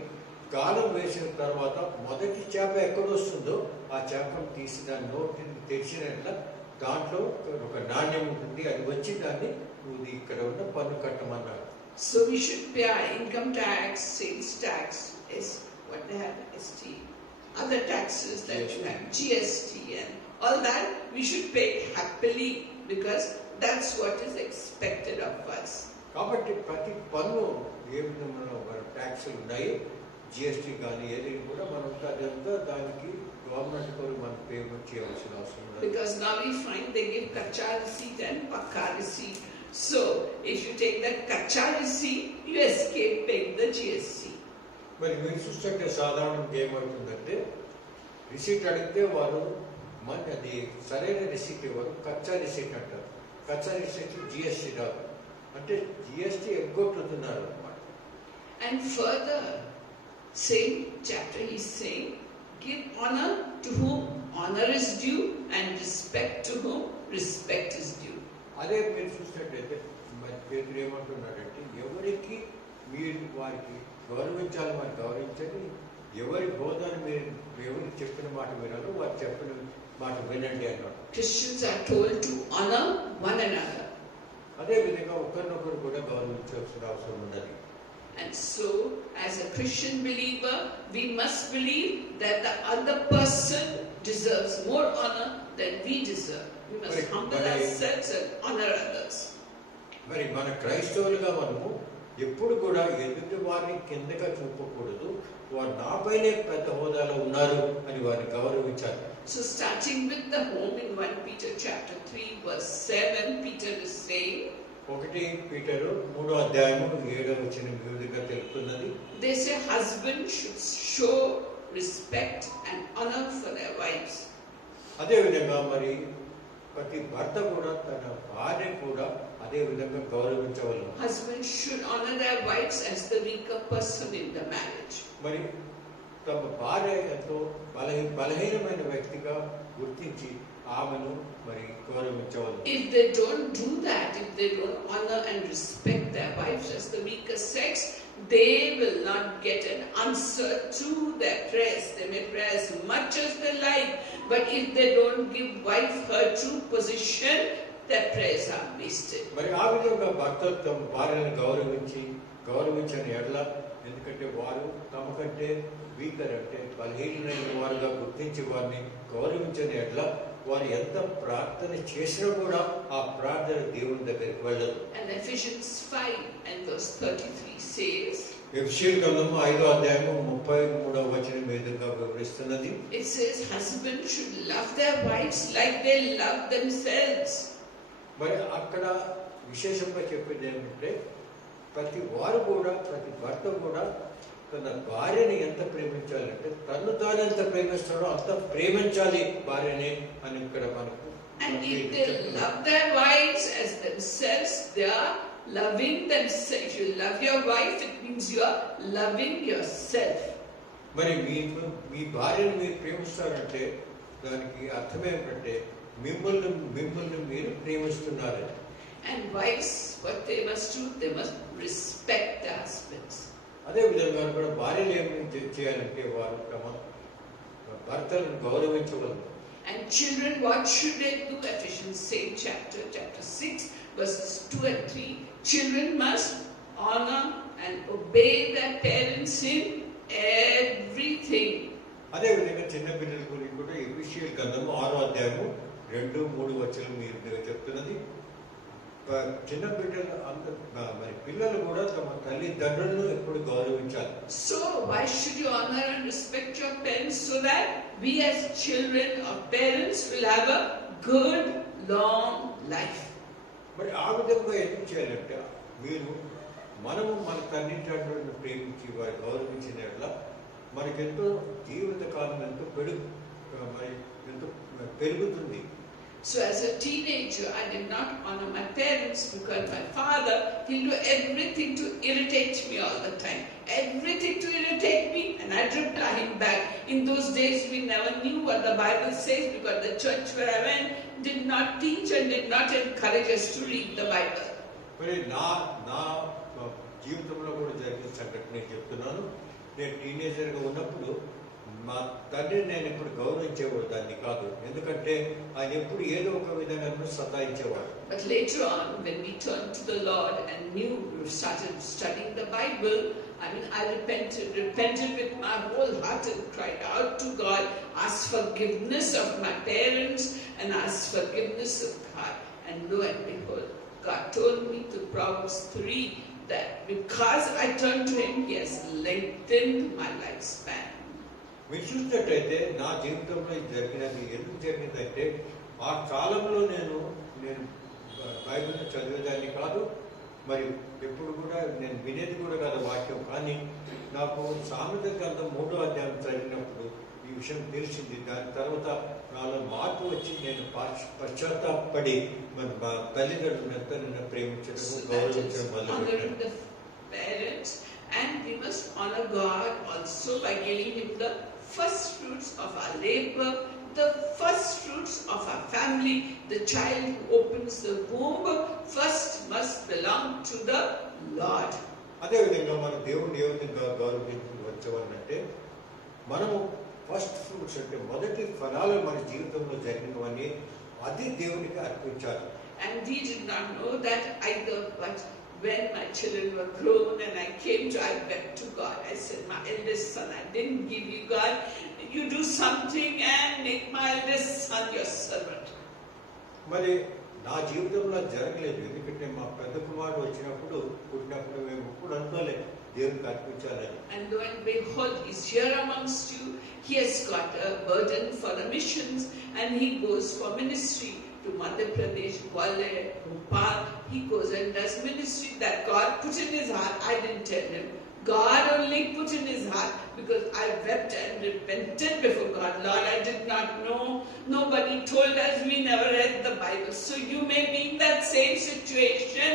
గాలం వేసిన తర్వాత మొదటి చేప ఎక్కడొస్తుందో ఆ చేపను తీసి దాని నోటిని తెరిచినట్ల దాంట్లో ఒక నాణ్యం ఉంటుంది, అది వచ్చి దాన్ని నువ్వు ఇక్కడ ఉన్న పన్ను కట్టమన్నాడు. So we should pay our income tax, sales tax, is what they have, ST, other taxes that you have, GST and all that, we should pay happily because that's what is expected of us. కాబట్టి ప్రతి పన్ను ఏ విధమైన ట్యాక్సులు ఉన్నాయి, GST కానీ ఏదైనా కూడా మనం అదంతా దానికి గవర్నమెంట్ కూడా మనం పేమెంట్ చేయవలసిన అవసరం ఉంది. Because now we find they give kacha receipt and pakka receipt. So if you take that kacha receipt, you escape paying the GST. మరి మీరు చూస్తుంటే సాధారణంగా ఏమవుతుందంటే రిసీట్ అడిగితే వారు మన అది సరైన రిసీట్ ఇవ్వరు, కచ్చా రిసీట్ అంటారు. కచ్చా రిసీట్ జిఎస్టీ రాదు, అంటే జిఎస్టీ ఎగ్గొట్టుతున్నారు అన్నమాట. And further, same chapter he's saying, give honor to whom honor is due and respect to whom respect is due. అదే మీరు చూసినట్టయితే మరి పేతురు ఏమంటున్నాడంటే, ఎవరికి మీరు వారికి గౌరవించాలి వారికి గౌరవించండి, ఎవరి హోదాను మీరు ఎవరికి చెప్పిన మాట వినాలో వారు చెప్పిన మాట వినండి అన్నాడు. Christians are told to honor one another. అదే విధంగా ఒకరినొకరు కూడా గౌరవించాల్సిన అవసరం ఉన్నది. And so, as a Christian believer, we must believe that the other person deserves more honor than we deserve. We must humble ourselves and honor others. మరి మన క్రైస్తవులుగా మనము ఎప్పుడు కూడా ఎదుటి వారిని కిందగా చూపకూడదు, వారు నాపైనే పెద్ద హోదాలో ఉన్నారు అని వారిని గౌరవించాలి. So starting with the home in 1 Peter chapter 3 verse 7, Peter is saying, 1 Peter 3వ అధ్యాయము 7వ వచనం ఈ విధంగా తెలుపుతున్నది. they say husbands should show respect and honor for their wives. అదే విధంగా మరి ప్రతి భర్త కూడా తన భార్య కూడా అదే విధంగా గౌరవించవలెను. Husbands should honor their wives as the weaker person in the marriage. మరి తమ భార్య ఎంతో బలహీనమైన వ్యక్తిగా గుర్తించి ఆమెను మరి గౌరవించవలెను. If they don't do that, if they don't honor and respect their wives, wives as the weaker sex, they will not get an answer to their prayers. They may pray as much as they like, but if they don't give wife her true position, their prayers are wasted. మరి ఆ విధంగా భర్తలు తమ భార్యను గౌరవించని ఎడల, ఎందుకంటే వారు తమ కంటే వీకర్ అంటే బలహీనమైన వారుగా గుర్తించి వారిని గౌరవించని ఎడల వారు ఎంత ప్రార్థన చేసినా కూడా ఆ ప్రార్థన దేవుని దగ్గరికి వెళ్ళదు. And Ephesians 5 and verse 33 says, ఎఫెసీయుల గ్రంథము 5:33 మీదుగా వివరిస్తున్నది. it says, husbands should love their wives like they love themselves. మరి అక్కడ విశేషంగా చెప్పేది ఏమంటే ప్రతి వారు కూడా, ప్రతి భర్త కూడా తన భార్యని ఎంత ప్రేమించాలంటే తను తాను ఎంత ప్రేమిస్తాడో అంత ప్రేమించాలి భార్యని అని ఇక్కడ మనకు. And if they love their wives as themselves, they are loving themselves. If you love your wife, it means you are loving yourself. మరి మీ భార్యను మీరు ప్రేమిస్తారంటే దానికి అర్థం ఏమిటంటే మిమ్మల్ని మీరు ప్రేమిస్తున్నారని. And wives, what they must do, they must respect their husbands. అదే విధంగా కూడా భార్యలు ఏమి చేయాలంటే వారు తమ భర్తలను గౌరవించగలరు. And children, what should they do? Ephesians same chapter 6, verses 2 and 3. Children must honor and obey their parents in everything. అదే విధంగా చిన్న పిల్లల గురించి కూడా ఎఫెసీయుల గ్రంథము 6:2-3 మీరు చెప్తున్నది. చిన్న బిడ్డలు మరి పిల్లలు కూడా తమ తల్లిదండ్రులను ఎప్పుడు గౌరవించాలి. So why should you honor and respect your parents? So that we as children of parents will have a good long life. మరి ఆ విధంగా ఎందుకు చేయాలంటే మనము మన తల్లిదండ్రులను ప్రేమించి వారి గౌరవించినట్ల మనకెంతో జీవిత కాలం ఎంతో పెరుగుతుంది. So as a teenager, I did not honor my parents because my father, he'll do everything to irritate me all the time. Everything to irritate me, and I'd reply him back. In those days, we never knew what the Bible says because the church where I went did not teach and did not encourage us to read the Bible. మరి నా జీవితంలో కూడా జరిగిన సంఘటన నేను చెప్తున్నాను. నేను టీనేజర్గా ఉన్నప్పుడు మా తండ్రిని నేను ఎప్పుడు గౌరవించేవాడు దాన్ని కాదు, ఎందుకంటే ఆయన ఎప్పుడు ఏదో ఒక విధంగా సతాయించేవాడు. But later on, when we turned to the Lord and knew we started studying the Bible, I repented with my whole heart and cried out to God, asked forgiveness of my parents and asked forgiveness of God. And lo and behold, God told me through Proverbs 3 that because I turned to Him, He has lengthened my lifespan. మీరు చూసినట్టయితే నా జీవితంలో జరిగినది ఎందుకు జరిగిందంటే ఆ కాలంలో నేను బైబిల్ని చదివేదాన్ని కాదు, మరి ఎప్పుడు కూడా నేను వినేది కూడా కాదు వాక్యం. కానీ నాకు సామెత గ్రంథం 3వ అధ్యాయం చదివినప్పుడు ఈ విషయం తెలిసింది. దాని తర్వాత నాలో మార్పు వచ్చి నేను పశ్చాత్తాపడి మరి మా తల్లిదండ్రులను ఎంత నిన్ను ప్రేమించడం గౌరవించడం మొదలుపెట్టాను. And we must honor God also by giving Him the first fruits of our labor, the first fruits of our family. The child who opens the womb first must belong to the Lord. అదే విధంగా మన దేవుడిని ఏ విధంగా గౌరవించవనంటే మనము first fruits అంటే మొదటి ఫలాలు మన జీవితంలో జరిగినవన్నీ అది దేవునికి అర్పించాలి. And we did not know that either, but when my children were grown and I wept to God. I said, my eldest son, I didn't give you, God. You do something and make my eldest son your servant. మరి నా జీవితంలో జరగలేదు, ఎందుకంటే మా పెద్ద కుమారుడు పుట్టినప్పుడు మేము ఇప్పుడు అనుకోలేదు దేవునికి అర్పించాలని. And lo and behold, he's here amongst you. He has got a burden for the missions and he goes for ministry to Madhya Pradesh, Gwalior, Bhopal. He goes and does ministry that God put in his heart. I didn't tell him. God only put in his heart because I wept and repented before God. Lord, I did not know. Nobody told us. We never read the Bible. So you may be in that same situation.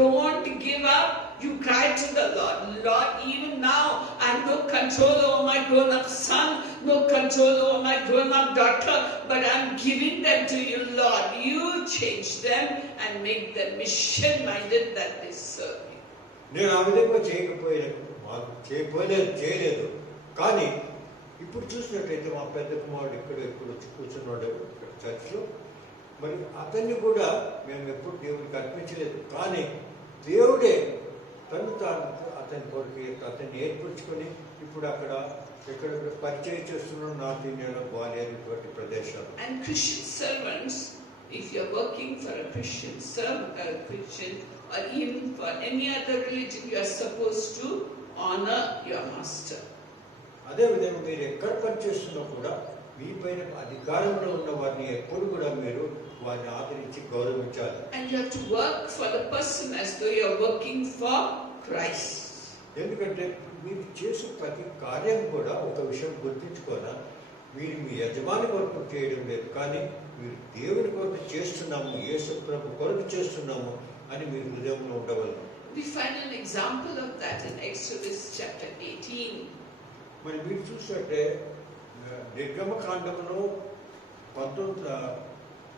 Don't give up. You cry to the Lord. Lord, even now I have no control over my grown-up son, no control over my grown-up daughter, but I'm giving them to you, Lord. You change them and make them mission-minded that they serve you. నేను ఆ విధంగా చేయలేదు. కానీ ఇప్పుడు చూసినట్టయితే మా పెద్ద కుమారుడు ఇప్పుడు వచ్చి కూర్చున్నాడు ఇక్కడ చర్చిలో. మరి అతన్ని కూడా మేము ఎప్పుడు దేవుడికి అర్పించలేదు. కానీ దేవుడే తాను అతని కొరకు అతన్ని ఏర్పరచుకొని ఇప్పుడు ఇక్కడ పరిచయం చేస్తున్నాడు నార్త్ ఇండియాలో గ్వాలియర్ ఇటువంటి ప్రదేశాలు. And Christian servants, if you are working for a Christian or even for any other religion, you are supposed to honor your master. అదేవిధంగా మీరు ఎక్కడ పనిచేస్తున్నా కూడా మీ పైన అధికారంలో ఉన్న వారిని ఎప్పుడు కూడా మీరు వారిని ఆదరించి గౌరవించాలి. And you have to work for the person as though you are working for Christ. ఎందుకంటే మీరు చేసే ప్రతి కార్యం కూడా ఒక విషయం గుర్తించుకోనా, మీరు మీ యజమాని కొరకు చేయడం లేదు, కానీ మీరు దేవుని కొరకు చేస్తున్నాము, యేసు ప్రభు కొరకు చేస్తున్నాము అని మీరు హృదయంలో ఉండవలను. We find an example of that in Exodus chapter 18. మరి మీరు చూసినట్టే నిర్గమకాండంలో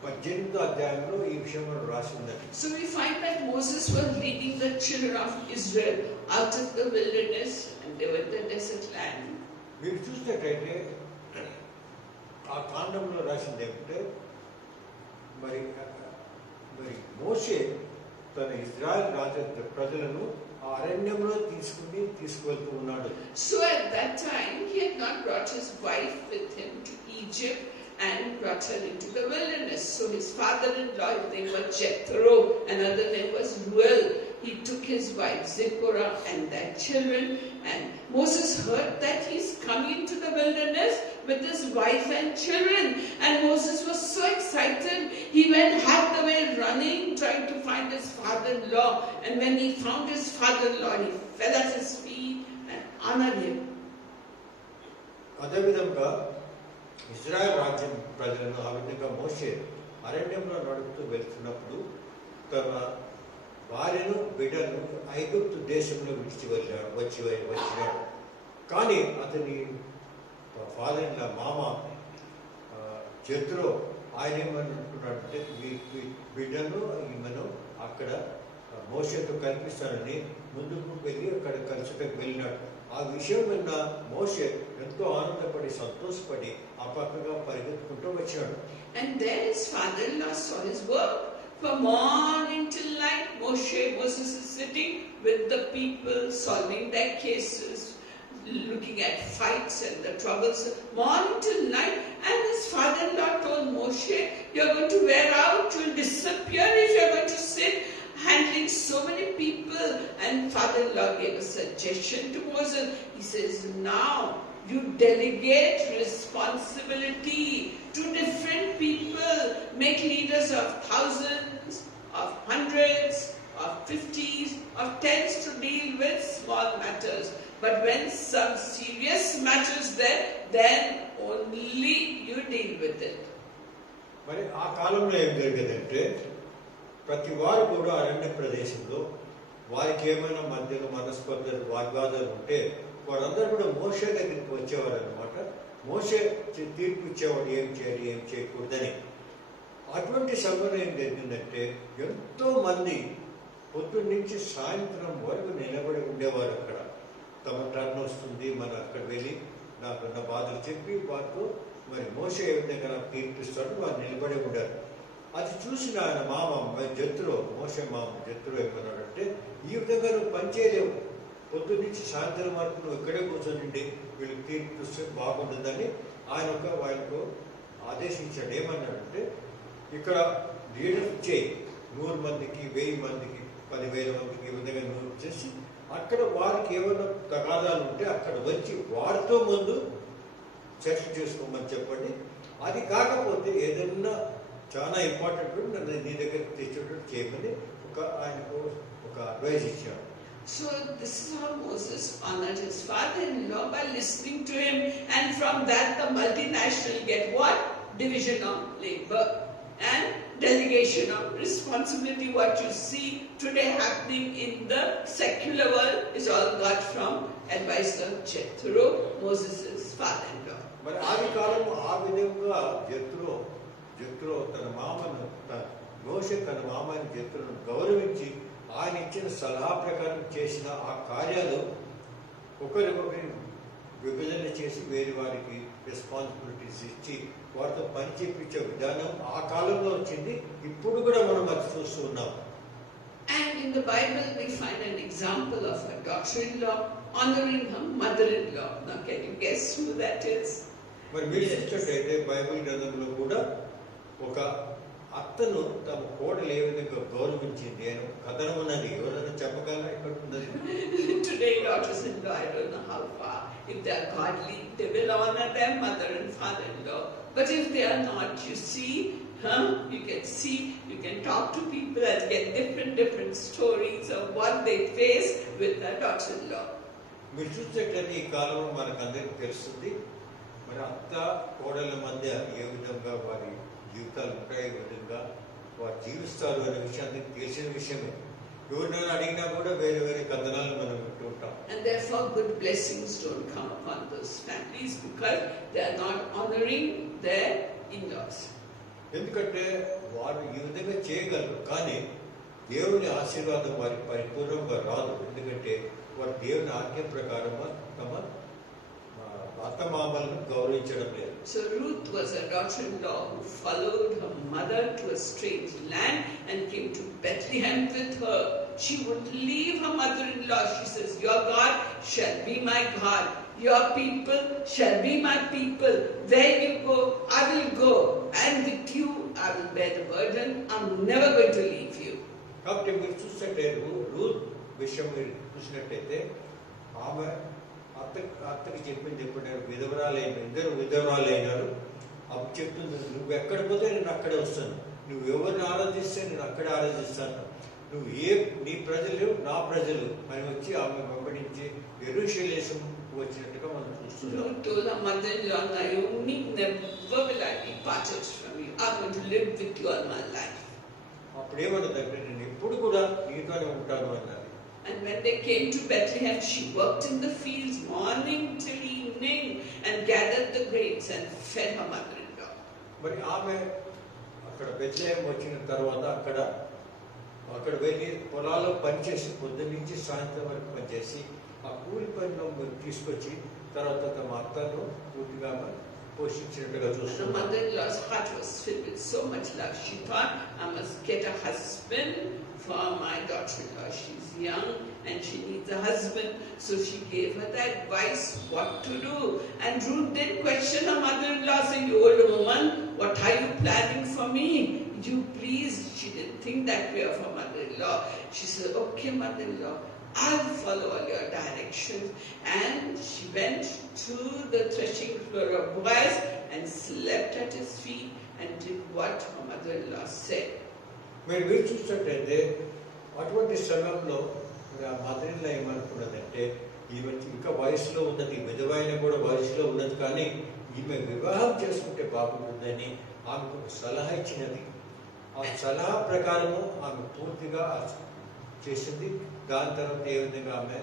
18వ అధ్యాయంలో ఈ విషయం రాసి ఉన్నది. So we find that Moses was leading the children of Israel out of the wilderness and they were in the desert land. మీరు చూసినట్టయితే ఆ కాండంలో రాసింది ఏమిటంటే మరి మోషే తన ఇజ్రాయెల్ ప్రజలను అరణ్యంలో తీసుకువెళ్తూ ఉన్నాడు. So at that time he had not brought his wife with him to Egypt and brought her into the wilderness. So his father-in-law, his name was Jethro, another name was Ruel. He took his wife Zipporah and their children, and Moses heard that he's coming into the wilderness with his wife and children, and Moses was so excited, he went half the way running trying to find his father-in-law, and when he found his father-in-law, he fell at his feet and honored him. అదేవిధంగా Israel రాజ్యం ప్రజలను ఆ విధంగా మోషే అరణ్యంలో నడుపుతూ వెళ్తున్నప్పుడు తన భార్యను బిడ్డను ఐగుప్తు దేశంలో వచ్చినాడు. కానీ అతని ఫాదర్ ఇన్ లా మామ జెత్రో ఆయన ఏమనుకున్నాడంటే బిడ్డను ఈమెను అక్కడ మోషేతో కల్పిస్తానని ముందుకు వెళ్ళి అక్కడ కలుసుటకు వెళ్ళినాడు. ఆ విషయం విన్న మోషే ఎంతో ఆనందపడి సంతోషపడి ఆ పక్కగా పరిగెత్తుకుంటూ వచ్చాడు. And then his father-in-law saw his work. From morning till night, Moses is sitting with the people, solving their cases, looking at fights and the troubles, morning till night. And his father-in-law told Moshe, "You're going to wear out, you'll disappear if you're going to sit handling so many people." And father-in-law gave a suggestion to Moses. He says, "Now you delegate responsibility to different people. Make leaders of thousands, of hundreds, of 50s, of 10s to deal with small matters. But when some serious matters there, then only you deal with it." మరి ఆ కాలంలో ఏం జరిగేదంటే ప్రతి వారు కూడా అరణ్య ప్రదేశంలో వారికి ఏమైనా మధ్యలో మనస్పర్ధలు వాగ్వాదాలు ఉంటే వారందరూ కూడా మోషే దగ్గరికి వచ్చేవారు అనమాట. మోషే తీర్పు ఇచ్చేవాడు ఏం చేయాలి ఏం చేయకూడదని. అటువంటి సమయంలో ఏం జరిగిందంటే ఎంతో మంది పొద్దున్న నుంచి సాయంత్రం వరకు నిలబడి ఉండేవారు. అక్కడ తమ టర్న్ వస్తుంది, మనం అక్కడ వెళ్ళి నాకున్న బాధలు చెప్పి వారితో మరి మోషే ఏ విధంగా నాకు తీర్పిస్తాడు వారు నిలబడి ఉండారు. అది చూసిన ఆయన మామ మోషే మామ జత్రో ఏమన్నాడంటే, ఈ విధంగా నువ్వు పనిచేయలేవు, పొద్దున్న నుంచి సాయంత్రం వరకు నువ్వు ఇక్కడే కూర్చొని వీళ్ళకి తీర్పిస్తే బాగుంటుందని ఆయనకు ఆదేశించాడు. ఏమన్నాడంటే, ఇక్కడ లీడర్ చేయి 100 మందికి 1000 మందికి 10,000 మందికి ఈ విధంగా నువ్వు చేసి అక్కడ వారికి ఏమైనా తగాదాలు ఉంటే అక్కడ వచ్చి వారితో ముందు చర్చ చేసుకోమని చెప్పండి. అది కాకపోతే ఏదైనా చాలా ఇంపార్టెంట్ నన్ను నీ దగ్గరికి తెచ్చేటట్టు చేయమని ఆయనకు ఒక అడ్వైజ్ ఇచ్చాడు. So this is how Moses honored his father-in-law, by listening to him, and from that the multinational get what? Division of labor and delegation of responsibility. What you see today happening in the secular world is all got from advice of Jethro, Moses' father-in-law. మరి ఆది కాలం ఆ విధంగా జత్రో తన మామను మోషే తన మామని జత్రోను గౌరవించి ఆయన ఇచ్చిన సలహా ప్రకారం చేసిన ఆ కార్యాలు ఒకరికొకరి విభజన చేసి వేరే వారికి రెస్పాన్సిబిలిటీస్ ఇచ్చి వారితో పని చేయించే విధానం ఆ కాలంలో వచ్చింది. ఇప్పుడు కూడా మనం అది చూస్తూ ఉన్నాం. And in the Bible we find an example of a daughter-in-law honoring her mother-in-law. Now can you guess who that is? మరి మీరు చూసినట్లయితే బైబిల్ గ్రంథంలో కూడా ఒక అత్తను తమ కోడలు ఏ విధంగా గౌరవించింది అని కథనం ఉన్నది. ఎవరైనా చెప్పగలరా ఎక్కడ ఉన్నది? Today daughters-in-law, I don't know how far. If they are godly, they will honor their mother and father-in-law. But if they are not, you see, you can talk to people and get different stories of what they face with their daughter-in-law. మీరు చూసినట్లయితే ఈ కాలంలో మనకందరికీ తెలుస్తుంది. మరి అత్త కోడళ్ళ మధ్య ఏ విధంగా వారి జీవితాలు ఉంటాయి, ఏ విధంగా వారు జీవిస్తారు అనే విషయాన్ని తెలిసిన విషయమే. ఎవరినైనా అడిగినా కూడా వేరే వేరే కథనాలు మనం వింటూ ఉంటాం. And therefore good blessings don't come upon those families because they are not honoring their in-laws. ఎందుకంటే వారు ఈ విధంగా చేయగలరు, కానీ దేవుని ఆశీర్వాదం వారికి పరిపూర్ణంగా రాదు. ఎందుకంటే వారు దేవుని ఆజ్ఞ ప్రకారం తమ అత్తమామలను గౌరవించడం లేదు. So Ruth was a daughter-in-law who followed her mother to a strange land and came to Bethlehem with her. She wouldn't leave her mother-in-law. She says, your God shall be my God. Your people shall be my people. Where you go, I will go. And with you, I will bear the burden. I'm never going to leave you. కాబట్టి మీరు చూసినట్టే Ruth విషయం మీరు చూసినట్టయితే ఆమె అత్తకి చెప్పింది ఎప్పుడు ఇద్దరు విధవరాలైనారు. అప్పుడు చెప్తుంది, నువ్వు ఎక్కడ పోతే నేను అక్కడే వస్తాను, నువ్వు ఎవరిని ఆరాధిస్తే నేను అక్కడే ఆరాధిస్తాను, నువ్వు నీ ప్రజలు నా ప్రజలు అని వచ్చి ఆమె వెంబడించి యెరూషలేము వచ్చినట్టుగా మనం చూస్తున్నాం. Ruth told her mother-in-law, Naomi, never will I be parted from you. I'm going to live with you all my life. అప్పుడు ఏమన్నదంటే నేను ఎప్పుడు కూడా నీతోనే ఉంటాను అన్నది. And when they came to Bethlehem, she worked in the fields morning till evening and gathered the grapes and fed her mother-in-law. మరి ఆమె అక్కడ బెత్లెహేం వచ్చిన తర్వాత అక్కడ వెళ్ళి పొలాల్లో పనిచేసి పొద్దున్న నుంచి సాయంత్రం వరకు పనిచేసి ఆ కూలి పనిలో తీసుకొచ్చి తర్వాత తమ అత్తను పూర్తిగా పోషించినట్టుగా The చూస్తున్నాం. mother-in-law's heart was filled with so much love. She thought, I must get a husband for my daughter-in-law. She's young and she needs a husband. So she gave her the advice what to do. And Ruth didn't question her mother-in-law, saying, old woman, what are you planning for me? You please. She didn't think that way of her mother-in-law. She said, okay, mother-in-law, I'll follow all your directions. And she went to the threshing floor of Boaz and slept at his feet and did what her mother-in-law said. మీరు చూసినట్టయితే అటువంటి సమయంలో ఆ మదర్లో ఏమనుకున్నదంటే ఈమె ఇంకా వయసులో ఉన్నది, విధవైన కూడా వయసులో ఉన్నది, కానీ ఈమె వివాహం చేసుకుంటే బాగుంటుందని ఆమెకు సలహా ఇచ్చినది. ఆ సలహా ప్రకారము ఆమె పూర్తిగా చేసింది. దాని తర్వాత ఏ విధంగా ఆమె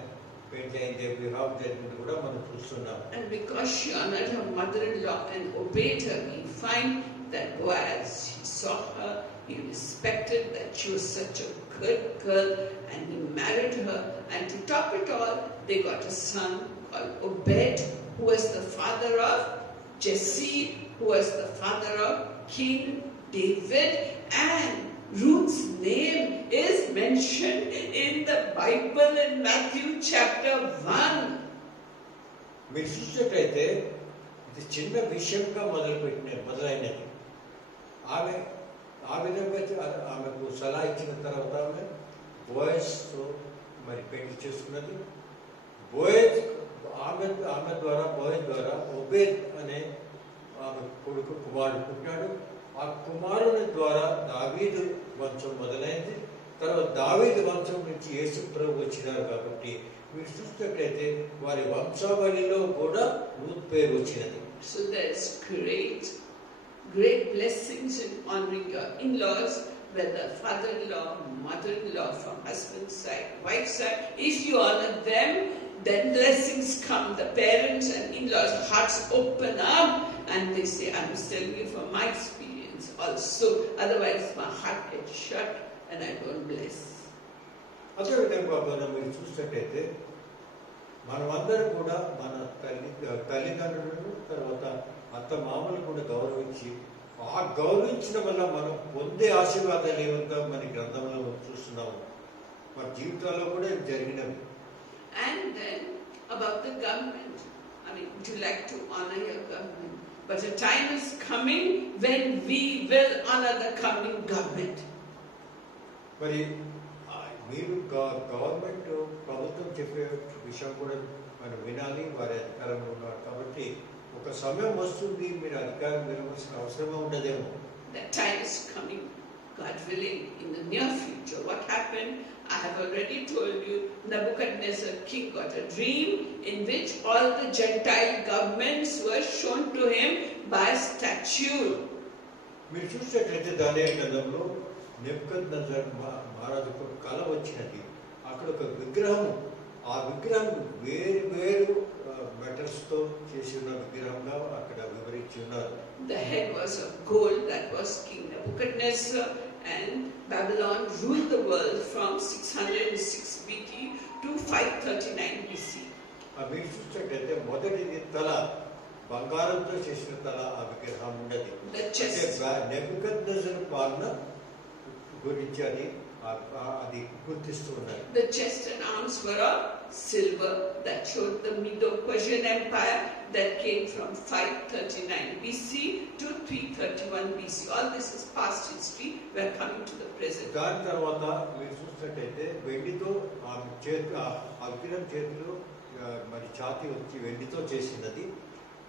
పెళ్లి అయింది, వివాహం జరిగింది కూడా మనం చూస్తున్నాం. And because she honored her mother-in-law and obeyed her, we find that Boaz, he saw her, he respected that she was such a good girl, and he married her. And to top it all, they got a son called Obed, who was the father of Jesse, who was the father of King David. And Ruth's name is mentioned in the Bible in Matthew chapter 1. మీరు చూసినట్లయితే ఇది చిన్న విషయంగా మొదలైనది. ఆమె ఆ విధంగా ఆమెకు సలహా ఇచ్చిన తర్వాత ఆమె బోయజ్తో మరి పెళ్లి చేసుకున్నది. బోయజ్ ఆమె ద్వారా ఒబేద్ అనే ఆమె కుమారుడు పుట్టినాడు. ఆ కుమారుని ద్వారా దావీదు వంశం మొదలైంది. తర్వాత దావీదు వంశం నుంచి యేసు ప్రభు వచ్చినారు. కాబట్టి మీరు చూసినట్లయితే వారి వంశావళిలో కూడా రూత్ పేరు వచ్చినది. So there's great blessings in honoring your in-laws, whether father-in-law, mother-in-law, from husband's side, wife's side. If you honor them, then blessings come. The parents and in-laws' hearts open up and they say, I'm telling you from my experience also. Otherwise my heart gets shut and I don't bless. అదేవిధంగా కనుక మీరు చూసినట్టయితే మనమందరం కూడా మన తల్లిదండ్రులను తర్వాత అత్త మామలు కూడా గౌరవించి ఆ గౌరవించడం వల్ల మనం పొందే ఆశీర్వాదాలు ఏమంతా మన గ్రంథంలో చూస్తున్నాము, మన జీవితాల్లో కూడా ఇవి జరిగినవి. And then about the government. I mean, would you like to honor your government? But a time is coming when we will honor the coming government. మరి మీరు గవర్నమెంట్ ప్రభుత్వం చెప్పే విషయం కూడా మనం వినాలి, వారి అధికారంలో ఉన్నారు కాబట్టి ఒక సమయం వస్తుంది మీరు అధికారం విరవలసిన అవసరమే ఉండదేమో. That time is coming, God willing, in the near future. What happened? I have already told you, Nebuchadnezzar king got a dream in which all the Gentile governments were shown to him by statue. మీరు చూసినట్లయితే దానియేలు గ్రంథంలో Nebuchadnezzar మహారాజుకు కల వచ్చినది. అక్కడ ఒక విగ్రహం, ఆ విగ్రహం వేరు వేరు మెటల్స్తో చేసి ఉన్న విగ్రహంగా అక్కడ వివరించి ఉన్నారు. The head was of gold, that was King Nebuchadnezzar, and Babylon ruled the world from 606 BC to 539 BC. మీరు చూసినట్లయితే మొదటిది తల, బంగారంతో చేసిన తల ఆ విగ్రహం ఉన్నది. నెబుకద్నెజర్ పాలన గురించి అది గుర్తిస్తూ ఉన్నది. The chest and arms were of silver, that showed the Medo-Persian Empire that came from 539 BC to 331 BC. All this is past history. We are coming to the present. దాని తర్వాత మీరు చూసినట్టయితే వెండితో ఆ విగ్రహం చేతిలో మరి ఛాతీ వచ్చి వెండితో చేసినది.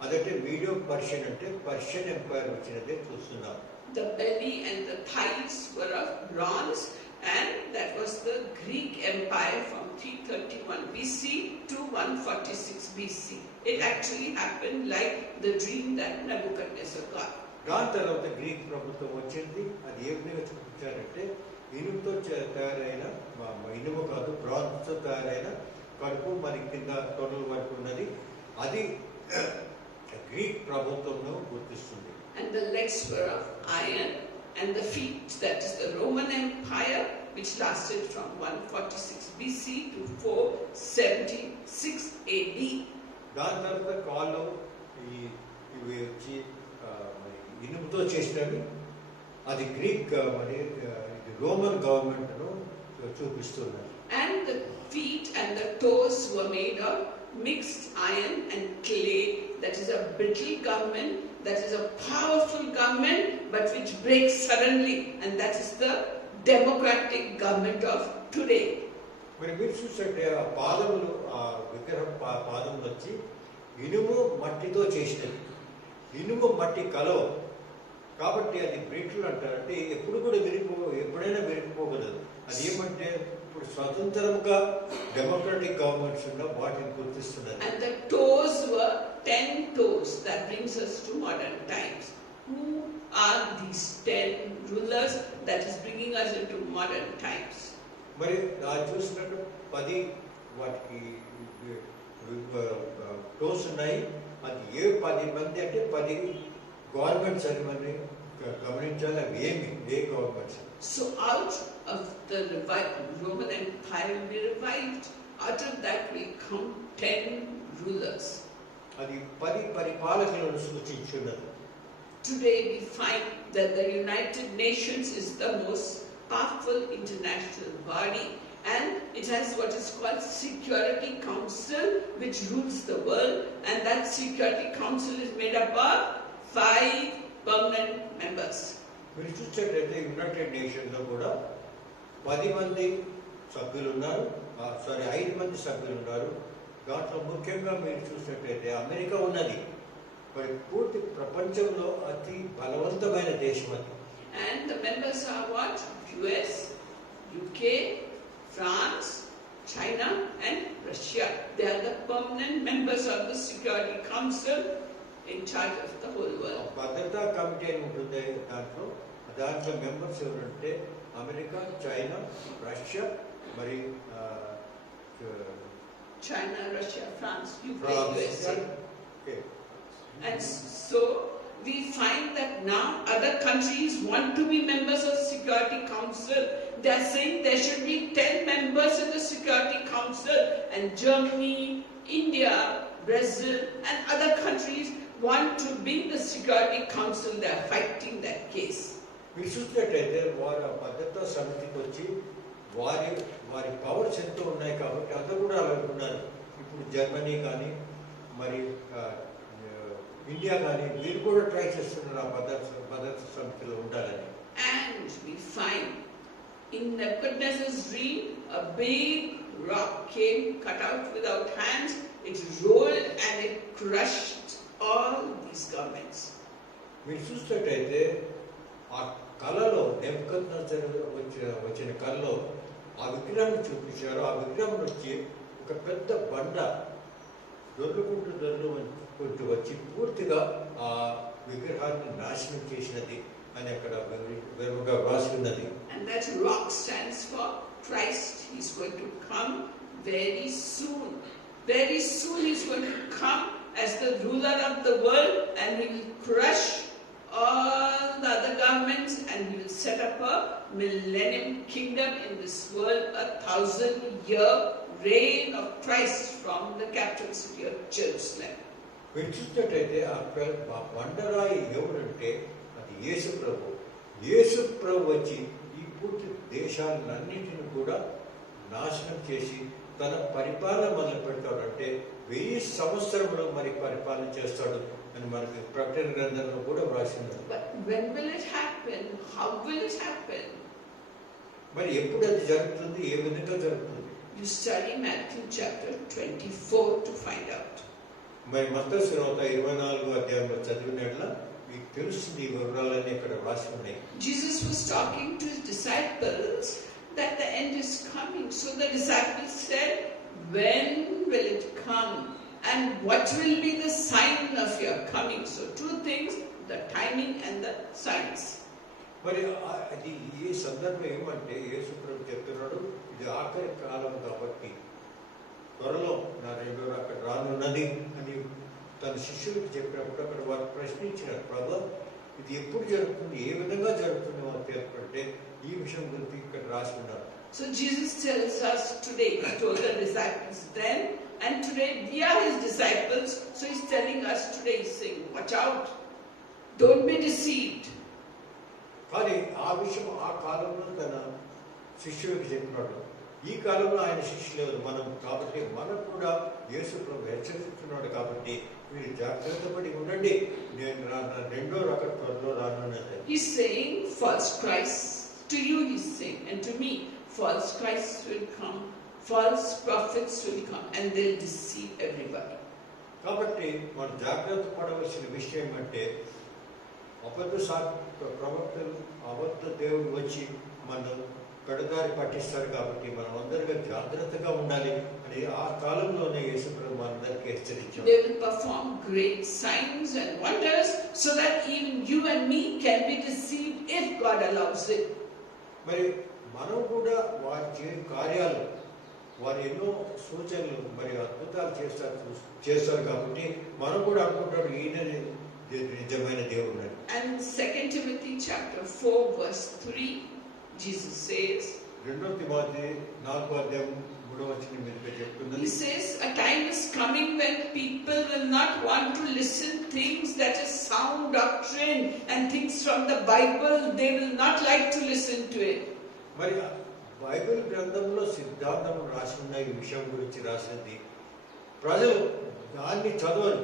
అదంటే మీడియో పర్షియన్ అంటే పర్షియన్ ఎంపైర్ వచ్చినదే చూస్తున్నాం. The belly and the thighs were of bronze, and that was the Greek Empire from 331 BC to 146 BC. It actually happened like the dream that Nebuchadnezzar got. దాని తర్వాత గ్రీక్ ప్రభుత్వం వచ్చింది. అది ఏ విధంగా చూపించారంటే ఇనుముతో తయారైన, ఇనుము కాదు బ్రాంజ్తో తయారైన కడుపు మరి కింద తొడల వరకు ఉన్నది. అది గ్రీక్ ప్రభుత్వంలో గుర్తిస్తుంది. And the legs were of iron, and the feet, that is the Roman Empire, which lasted from 146 BC to 476 AD. దాని తర్వాత కాళ్ళు ఇవి వచ్చి ఇనుముతో చేసినవి. అది గ్రీక్ మరి రోమన్ గవర్నమెంట్ను చూపిస్తున్నారు. And the feet and the toes were made of mixed iron and clay. That is a brittle government, that is a powerful government, but which breaks suddenly, and that is the democratic government of today. మరి మీరు చూస్తే ఆ పాదములు, ఆ విగ్రహం పాదములు వచ్చి ఇనుము మట్టితో చేసినవి. ఇనుము మట్టి కలవ కాబట్టి అది బ్రిటిల్ అంటారు. అంటే ఎప్పుడు కూడా ఎప్పుడైనా విరిగిపోగలదు. అది ఏమంటే ఇప్పుడు స్వతంత్రంగా డెమోక్రాటిక్ గవర్నమెంట్స్ ఉన్న వాటిని గుర్తిస్తున్నది. And the toes were 10 toes. That brings us to modern times. Who are these 10 rulers that is bringing us into modern times? మరి చూసినట్టు 10 వాటికి టోస్ ఉన్నాయి. అది ఏ 10 మంది అంటే 10 గవర్నమెంట్స్ అని మనం గమనించాలి. అవి ఏ governments. So out of the Roman Empire will be revived. Out of that will come 10 rulers. అది 10 పరిపాలకులను సూచించున్నది. Today we find that the United Nations is the most powerful international body, and it has what is called Security Council, which rules the world, and that Security Council is made up of 5 permanent members. మీరు చూసేటైతే United నేషన్లో కూడా 10 మంది సభ్యులు ఉన్నారు. 5 మంది సభ్యులు ఉన్నారు. దాంట్లో ముఖ్యంగా మీరు చూసినట్లయితే అమెరికా ఉన్నది. మరి పూర్తి ప్రపంచంలో అతి బలవంతమైన దేశం అది. And the members are what? US, UK, France, China and Russia. They are the permanent members of the Security Council in charge of the whole world. భద్రతా కమిటీ అని ఉంటుంది. దాంట్లో మెంబర్స్ ఎవరంటే అమెరికా, చైనా, రష్యా, మరి China, Russia, France, UK, France. USA. Okay. And so we find that now other countries want to be members of Security Council. they're saying there should be 10 members in the Security Council, and Germany, India, Brazil, and other countries want to be in the Security Council. They're fighting that case. మీరు చూసినట్టయితే వారు ఆ భద్రతా సమితికి వచ్చి వారి వారి powers ఎంతో ఉన్నాయి కాబట్టి అందరూ కూడా అనుకున్నారు. ఇప్పుడు జర్మనీ కానీ మరి ఇండియా కానీ వీరు కూడా ట్రై చేస్తున్నారు ఆ భద్రతా సమితిలో ఉండాలని. And we find in Nebuchadnezzar's dream, a big rock came cut out without hands. It rolled and it crushed all these governments. మీరు చూసినట్టయితే ఆ కళలో నెబుకద్నెజర్ వచ్చిన కళలో ఆ విగ్రహాన్ని చూపించారు. ఆ విగ్రహం వచ్చి ఒక పెద్ద బండ దొర్లుకుంటూ వచ్చి పూర్తిగా ఆ విగ్రహాన్ని నాశనం చేసినది అని అక్కడ వెలుగుగా వ్రాసి ఉన్నది. And that rock stands for Christ. He's going to come very soon. Very soon he's going to come as the ruler of the world, and he will crush all the other governments, and he will set up a millennium kingdom in this world, 1,000-year reign of Christ from the capital city of Jerusalem. మీరు చూసినట్టయితే ఆ బండరాయి ఎవరంటే అది యేసు ప్రభు. యేసు ప్రభు వచ్చి ఈ పూర్తి దేశాలన్నింటినీ కూడా నాశనం చేసి తన పరిపాలన మొదలు పెడతాడు. అంటే 1000 సంవత్సరములు మరి పరిపాలన చేస్తాడు అని మనకి ప్రకటన గ్రంథంలో కూడా వ్రాసింది. But when will it happen? How will it happen? మరి ఎప్పుడు అది జరుగుతుంది, ఏ విధంగా జరుగుతుంది? You study Matthew chapter 24 to find out. మరి మత్తయి సువార్త 24వ అధ్యాయంలో చదివినట్ల మీకు తెలుస్తుంది ఈ వివరాలన్నీ ఇక్కడ వ్రాసి ఉన్నాయి. Jesus was talking to his disciples that the end is coming. So the disciples said, when will it come? And what will be the sign of your coming? So two things, the timing and the signs. మరి అది ఈ సందర్భం ఏమంటే యేసు ప్రభు చెప్తున్నాడు, ఇది ఆఖరి కాలం కాబట్టి త్వరలో నా రెండో రాకడ రానున్నది అని తన శిష్యులకు చెప్పినప్పుడు అక్కడ వారు ప్రశ్నించినారు, ప్రభు ఇది ఎప్పుడు జరుగుతుంది, ఏ విధంగా జరుగుతుంది వారు తెలుపంటే ఈ విషయం గురించి ఇక్కడ రాసి ఉన్నారు. So Jesus tells us today, he told the disciples then, and today we are his disciples. So he's telling us today, he's saying, watch out, don't be deceived. కానీ ఆ విషయం ఆ కాలంలో తన శిష్యులకు చెప్పినాడు. ఈ కాలంలో ఆయన శిష్యులు లేరు మనం కాబట్టి మనకు కూడా యేసు ప్రభు హెచ్చరిస్తున్నాడు. కాబట్టి మీరు జాగ్రత్త పడి ఉండండి, నేను రెండో రకం త్వరలో రానున్నది. He's saying false Christ to you, he's saying, and to me, false Christ will come, false prophets will come, and they'll deceive everybody. కాబట్టి మనం జాగ్రత్త పడవలసిన విషయం అంటే అబద్ధ ప్రవక్తలు అబద్ధ దేవుడు వచ్చి మనం పెడదారి పట్టిస్తారు. కాబట్టి మనం అందరిగా జాగ్రత్తగా ఉండాలి అని ఆ కాలంలోనే యేసు ప్రభు మనందరికీ హెచ్చరించారు. They will perform great signs and wonders so that even you and me can be deceived if God allows it. మరి మనం కూడా వారి కార్యాలు వారు ఎన్నో సూచనలు మరి అద్భుతాలు చేస్తారు కాబట్టి మనం కూడా అనుకుంటాడు ఈయన నిజమైన దేవుడు. And 2 Timothy chapter 4 verse 3, Jesus says, 2 Timothy 4వ అధ్యాయం 3వ వచనం మీదుగా చెప్తున్నది. he says, a time is coming when people will not want to listen things that is sound doctrine and things from the Bible. They will not like to listen to it. మరి Bible గ్రంథంలో సిద్ధాంతం రాసి ఉన్న ఈ విషయం గురించి రాసినది ప్రజలు దాన్ని చదవరు.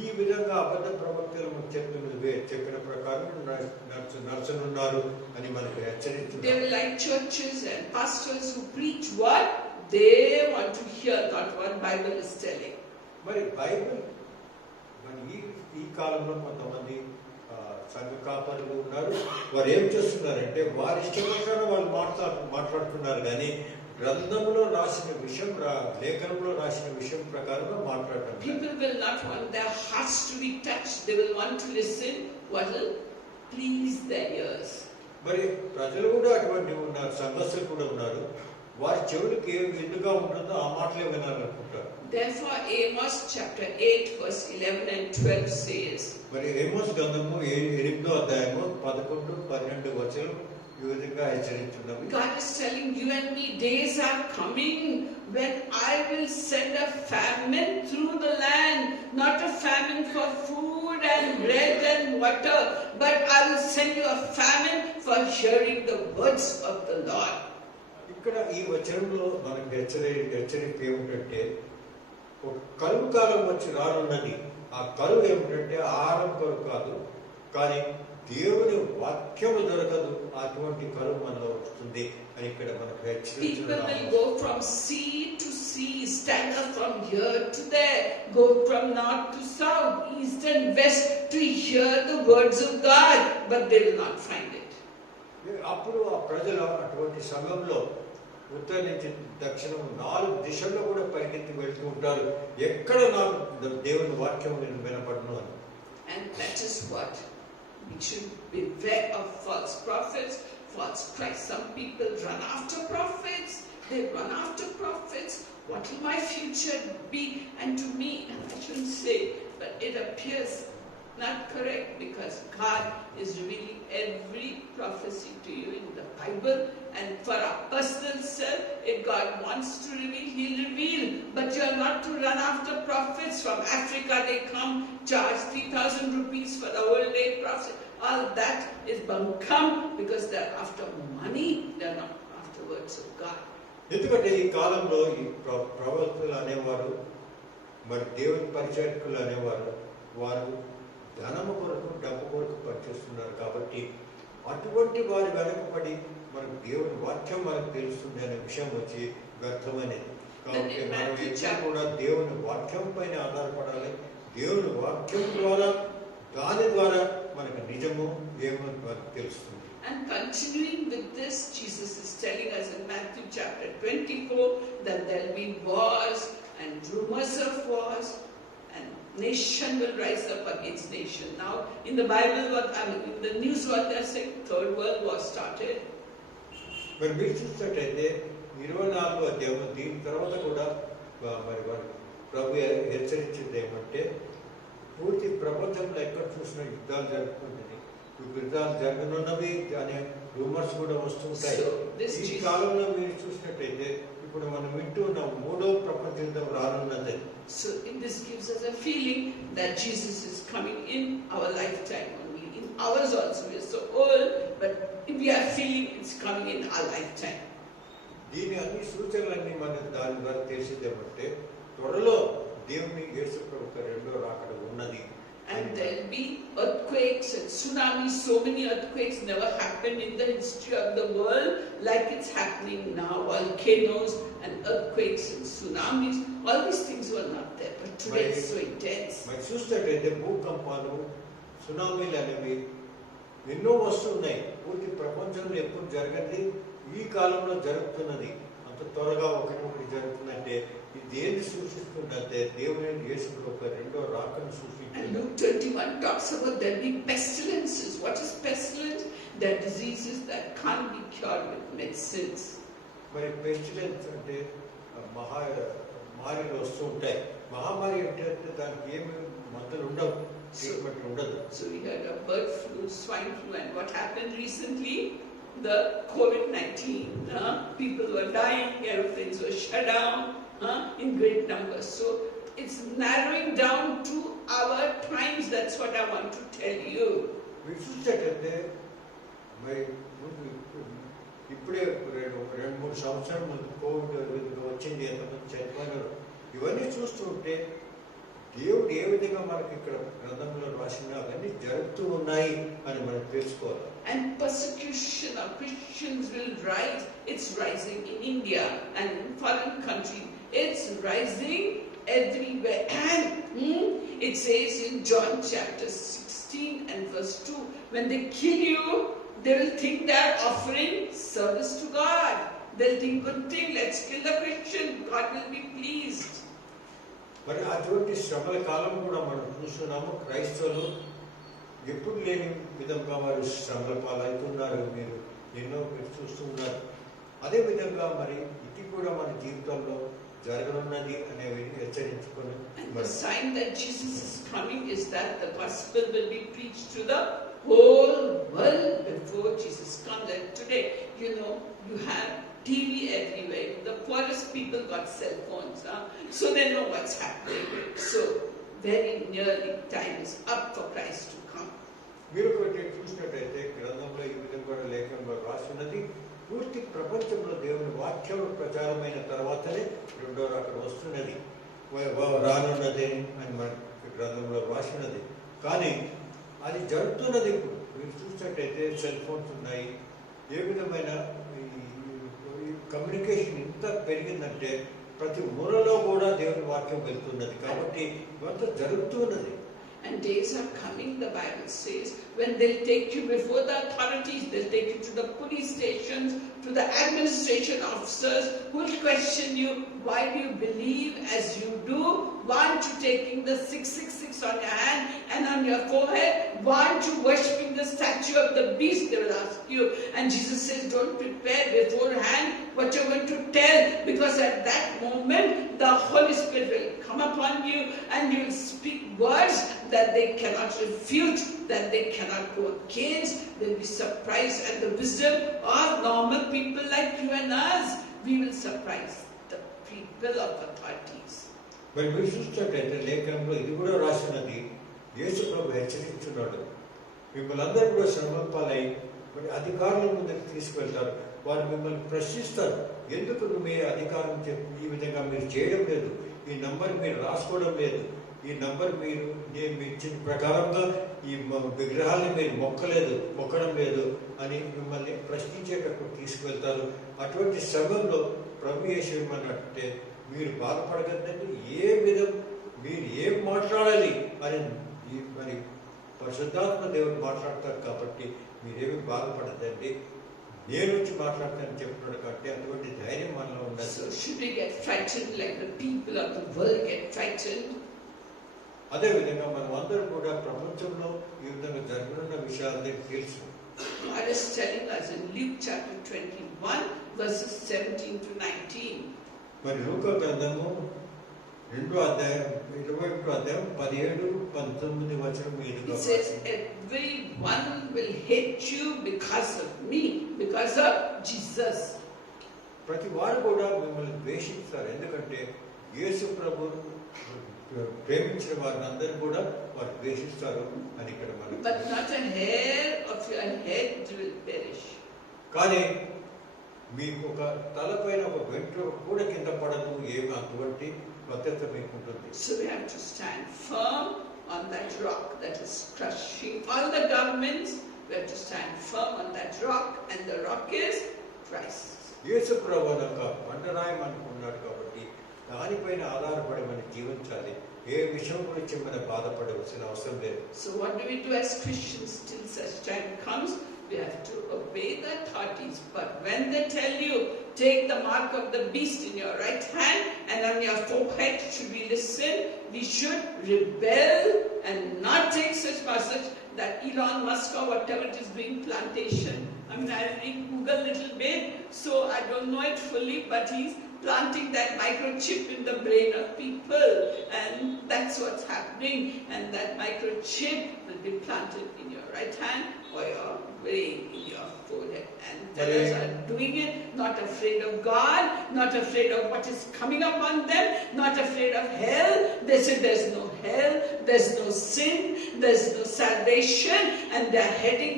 ఈ విధంగా అబద్ధ ప్రవక్తలు చెప్పిన ప్రకారం నడుచున్నారు అని మనకు హెచ్చరిస్తున్నారు. They will like churches and pastors who preach what they want to hear, not what Bible is telling. మరి బైబిల్ మరి ఈ కాలంలో కొంతమంది సంఘ కాపరులు ఉన్నారు. వారు ఏం చేస్తున్నారంటే వారి ఇష్ట ప్రకారం వాళ్ళు మాట్లాడుతున్నారు కానీ గ్రంథంలో రాసిన విషయం లేఖనంలో రాసిన విషయం ప్రకారంగా మాట్లాడుతున్నారు. People will not want their hearts to be touched. They will want to listen what will please their ears. మరి ప్రజలు కూడా అటువంటి ఉన్నారు, సంఘస్థులు కూడా ఉన్నారు. వారి చెవులకి ఏం ఎందుగా ఉంటుందో ఆ మాటలే వినాలనుకుంటారు. Therefore Amos chapter 8 verse 11 and 12 says, మరి ఏమోస్ గ్రంథము 8వ అధ్యాయము 11, 12 వచనం ఈ విధంగా హెచ్చరించున్నవి. God is telling you and me, days are coming when I will send a famine through the land, not a famine for food and bread and water, but I will send you a famine for hearing the words of the Lord. ఇక్కడ ఈ వచనంలో మనకు హెచ్చరిక ఏమిటంటే ఒక కరువు కాలం వచ్చి రానున్నది. ఆ కరువు ఏమిటంటే ఆహారం కొరకు కాదు, కానీ దేవుని వాక్యము దొరకదు. అటువంటి కరువు మనలో వస్తుంది అని ఇక్కడ మనకు People హెచ్చరించిన will go from sea to sea, stagger from here to there, go from north to south, east and west to hear the words of God, but they will not find it. అప్పుడు ఆ ప్రజలు అటువంటి సమయంలో ఉత్తర నుంచి దక్షిణం 4 దిశల్లో కూడా పరిగెత్తి వెళ్తూ ఉంటారు. ఎక్కడ నాకు దేవుని వాక్యం నేను వినపడను అని. And that is what we should beware of false prophets, false Christ. Some people run after prophets. They run after prophets. What will my future be? And to me, I shouldn't say, but it appears not correct, because God is revealing every prophecy to you in the Bible, and for our personal self, if God wants to reveal, He'll reveal. But you are not to run after prophets. From Africa they come, charge 3,000 rupees for the whole day prophet. All that is bunkam, because they're after money, they're not after words of God. ఎందుకంటే ఈ కాలంలో ఈ ప్రవక్తలు అనేవారు, మరి దేవుని పరిచారకులు అనేవారు, వారు ధనము కొరకు డబ్బు కొరకు పనిచేస్తున్నారు. కాబట్టి అటువంటి వారి వెనకపడి మనకు దేవుని వాక్యం మనకు తెలుస్తుంది అనే విషయం వచ్చి వ్యర్థమైనది. కాబట్టి మనం ఎప్పుడు కూడా దేవుని వాక్యం పైన ఆధారపడాలి. దేవుని వాక్యం ద్వారా, దాని ద్వారా మనకు నిజము ఏమో మనకు తెలుస్తుంది. And continuing with this, Jesus is telling us in Matthew chapter 24 that there will be wars and rumors of wars, and nation will rise up against nation. Now, in the Bible, in the news, what they're saying, Third World War started. మరి మీరు చూసినట్టయితే 24వ అధ్యాయం దీని తర్వాత కూడా మరి ప్రభు హెచ్చరించింది ఏమంటే, పూర్తి ప్రపంచంలో ఎక్కడ చూసినా యుద్ధాలు జరుగుతుంది, యుద్ధాలు జరగనున్నవి అనే రూమర్స్ కూడా వస్తుంటాయి. ఈ కాలంలో మీరు చూసినట్టయితే ఇప్పుడు మనం వింటూ ఉన్న 3వ ప్రపంచ యుద్ధం రానున్నది. So this gives us a feeling that Jesus is coming in our lifetime only. In ours also, we are so old, but we are feeling it's coming in our lifetime. దీని అన్ని సూచనలన్నీ మనకు దాని ద్వారా తెలిసిందేమంటే త్వరలో దేవుని యేసు ప్రభు రెండో రాకడ ఉన్నది. And there will be earthquakes and tsunamis. So many earthquakes never happened in the history of the world like it's happening now. Volcanoes and earthquakes and tsunamis. All these things were not there, but today it's so intense. మరి చూసినట్టయితే భూకంపాలు, సునామీలు అనేవి ఎన్నో వస్తున్నాయి. పూర్తి ప్రపంచంలో ఎప్పుడు జరగండి, ఈ కాలంలో జరుగుతున్నది. అంత త్వరగా ఒకటి జరుగుతుందంటే ఇది ఏది సూచిస్తుందంటే దేవుని యేసు ప్రభు రెండో రాకను సూచిస్తుంది. And Luke 21 talks about there will be pestilences. What is pestilence? They are diseases that can't be cured with medicines. మరి పెస్టిలెన్స్ అంటే మహమ్మారిలు వస్తూ ఉంటాయి. మహమ్మారి అంటే దానికి ఏమి మందులు ఉండవు, ట్రీట్మెంట్ ఉండదు. So we had a bird flu, swine flu, and what happened recently? The COVID-19. People were dying, aeroplanes were shut down in great numbers. So it's narrowing down to our times. That's what I want to tell you. మీరు చూసేటంటే మరి ఇప్పుడే 2-3 సంవత్సరాల ముందు Covid వచ్చింది, ఎంతమంది చనిపోయినారు. ఇవన్నీ చూస్తుంటే దేవుడు ఏ విధంగా మనకి ఇక్కడ గ్రంథంలో రాసిన అవన్నీ జరుగుతూ ఉన్నాయి అని మనం తెలుసుకోవాలి. And persecution of Christians will rise. It's rising in India and in foreign countries. It's rising everywhere. And it says in John chapter 16 and verse 2, when they kill you, they will think they are offering service to God. They'll think, good thing, let's kill the Christian. God will be pleased. మరి అటువంటి శ్రమల కాలం కూడా మనం చూస్తున్నాము. క్రైస్తవులు ఎప్పుడు లేని విధంగా వారు శ్రమల పాలవుతున్నారు. మీరు ఎన్నో చూస్తున్నారు. అదేవిధంగా మరి ఇది కూడా మన జీవితంలో జరగనున్నది అనేవి హెచ్చరించుకొని, The sign that Jesus is coming is that the gospel will be preached to the whole world before Jesus comes. And today, you know, you have TV everywhere. The poorest people got cell phones, so they know what's happening. So very nearly time is up for Christ to come. మీరు ఒకటి చూసినట్టయితే గ్రంథంలో ఈ విధంగా లేఖనంలో రాసినది పూర్తి ప్రపంచంలో దేవుని వాక్యం ప్రచారమైన తర్వాతనే రెండో అక్కడ వస్తున్నది రానున్నది అని మనకి గ్రంథంలో రాసినది. కానీ అది జరుగుతున్నది ఇప్పుడు మీరు చూసినట్టయితే సెల్ ఫోన్స్ ఉన్నాయి. ఏ విధమైన కమ్యూనికేషన్ ఇంత పెరిగిందంటే ప్రతి ఊరలో కూడా దేవుని వాక్యం వెళ్తున్నది. కాబట్టి ఇవంతా జరుగుతున్నది. And days are coming, the Bible says, when they'll take you before the authorities, they'll take you to the police stations, to the administration officers, who will question you, why do you believe as you do? Why aren't you taking the 666 on your hand and on your forehead? Why aren't you worshipping the statue of the beast? They will ask you. And Jesus says, don't prepare beforehand what you're going to tell, because at that moment, the Holy Spirit will come upon you and you will speak words that they cannot refute, that they cannot go against. They'll be surprised at the wisdom of normal people like you and us. We will surprise the people of authorities. మరి మీరు చూసినట్టయితే లేఖనంలో ఇది కూడా రాసినది. యేసు ప్రభు హెచ్చరిస్తున్నాడు, మిమ్మల్ని అందరూ కూడా శ్రమపాలై మరి అధికారుల ముందుకు తీసుకెళ్తారు. వారు మిమ్మల్ని ప్రశ్నిస్తారు, ఎందుకు మీ అధికారం ఈ విధంగా మీరు చేయడం లేదు, ఈ నంబర్ మీరు రాసుకోవడం లేదు, ఈ నంబర్ మీరు నేను ఇచ్చిన ప్రకారంగా ఈ విగ్రహాన్ని మీరు మొక్కడం లేదు అని మిమ్మల్ని ప్రశ్నించేటప్పుడు తీసుకువెళ్తారు. అటువంటి సమయంలో ప్రభు యేసు ఏమన్నట్టే, మీరు బాధపడగలండి, మీరు ఏం మాట్లాడాలి అని మరి పరిశుద్ధాత్మ దేవుడు మాట్లాడతారు. కాబట్టి మీరేమి బాధపడదండి, నేను వచ్చి మాట్లాడతానని చెప్తున్నాడు. కాబట్టి అటువంటి ధైర్యం మనలో ఉండాలి. So should we get frightened like the people of the world get frightened? అదేవిధంగా మనం అందరం కూడా ప్రపంచంలో ఈ విధంగా జరగనున్న విషయాలని తెలుసు. God is telling us in Luke chapter 21 verses 17 to 19. మరి లూకా గ్రంథము 2వ అధ్యాయం 21వ అధ్యాయం 17-19 వచనం మీదుగా It says, everyone will hate you because of me, because of Jesus. ప్రతి వారు కూడా మిమ్మల్ని ద్వేషిస్తారు, ఎందుకంటే యేసు ప్రభు ప్రేమించిన వారిని అందరూ కూడా వారు ద్వేషిస్తారు అని ఇక్కడ మనం. But not a hair of your head will perish. కానీ మీకు ఒక తలపైన ఒక వెంట్రుక కూడా కింద పడదు, ఏమి అటువంటి భద్రత మీకు ఉంటుంది. So we have to stand firm on that rock that is crushing all the governments. We have to stand firm on that rock, and the rock is Christ. యేసు ప్రభు ఒక బండరాయం అనుకున్నాడు కాబట్టి దానిపైన ఆధారపడి మనం జీవించాలి. ఏ విషయం గురించి మనం బాధపడవలసిన అవసరం లేదు. So what do we do as Christians till such time comes? We have to obey the authorities. But when they tell you, take the mark of the beast in your right hand and on your forehead, should we listen? We should rebel and not take such message that Elon Musk or whatever it is doing plantation. I mean, I Google a little bit, so I don't know it fully, but he's planting that microchip in the brain of people, and that's what's happening. And that microchip will be planted in your right hand or your brain, in your forehead. And fellows are doing it, not afraid of God, not afraid of what is coming upon them, not afraid of hell. They say there's no hell, there's no sin, there's no salvation, and they're heading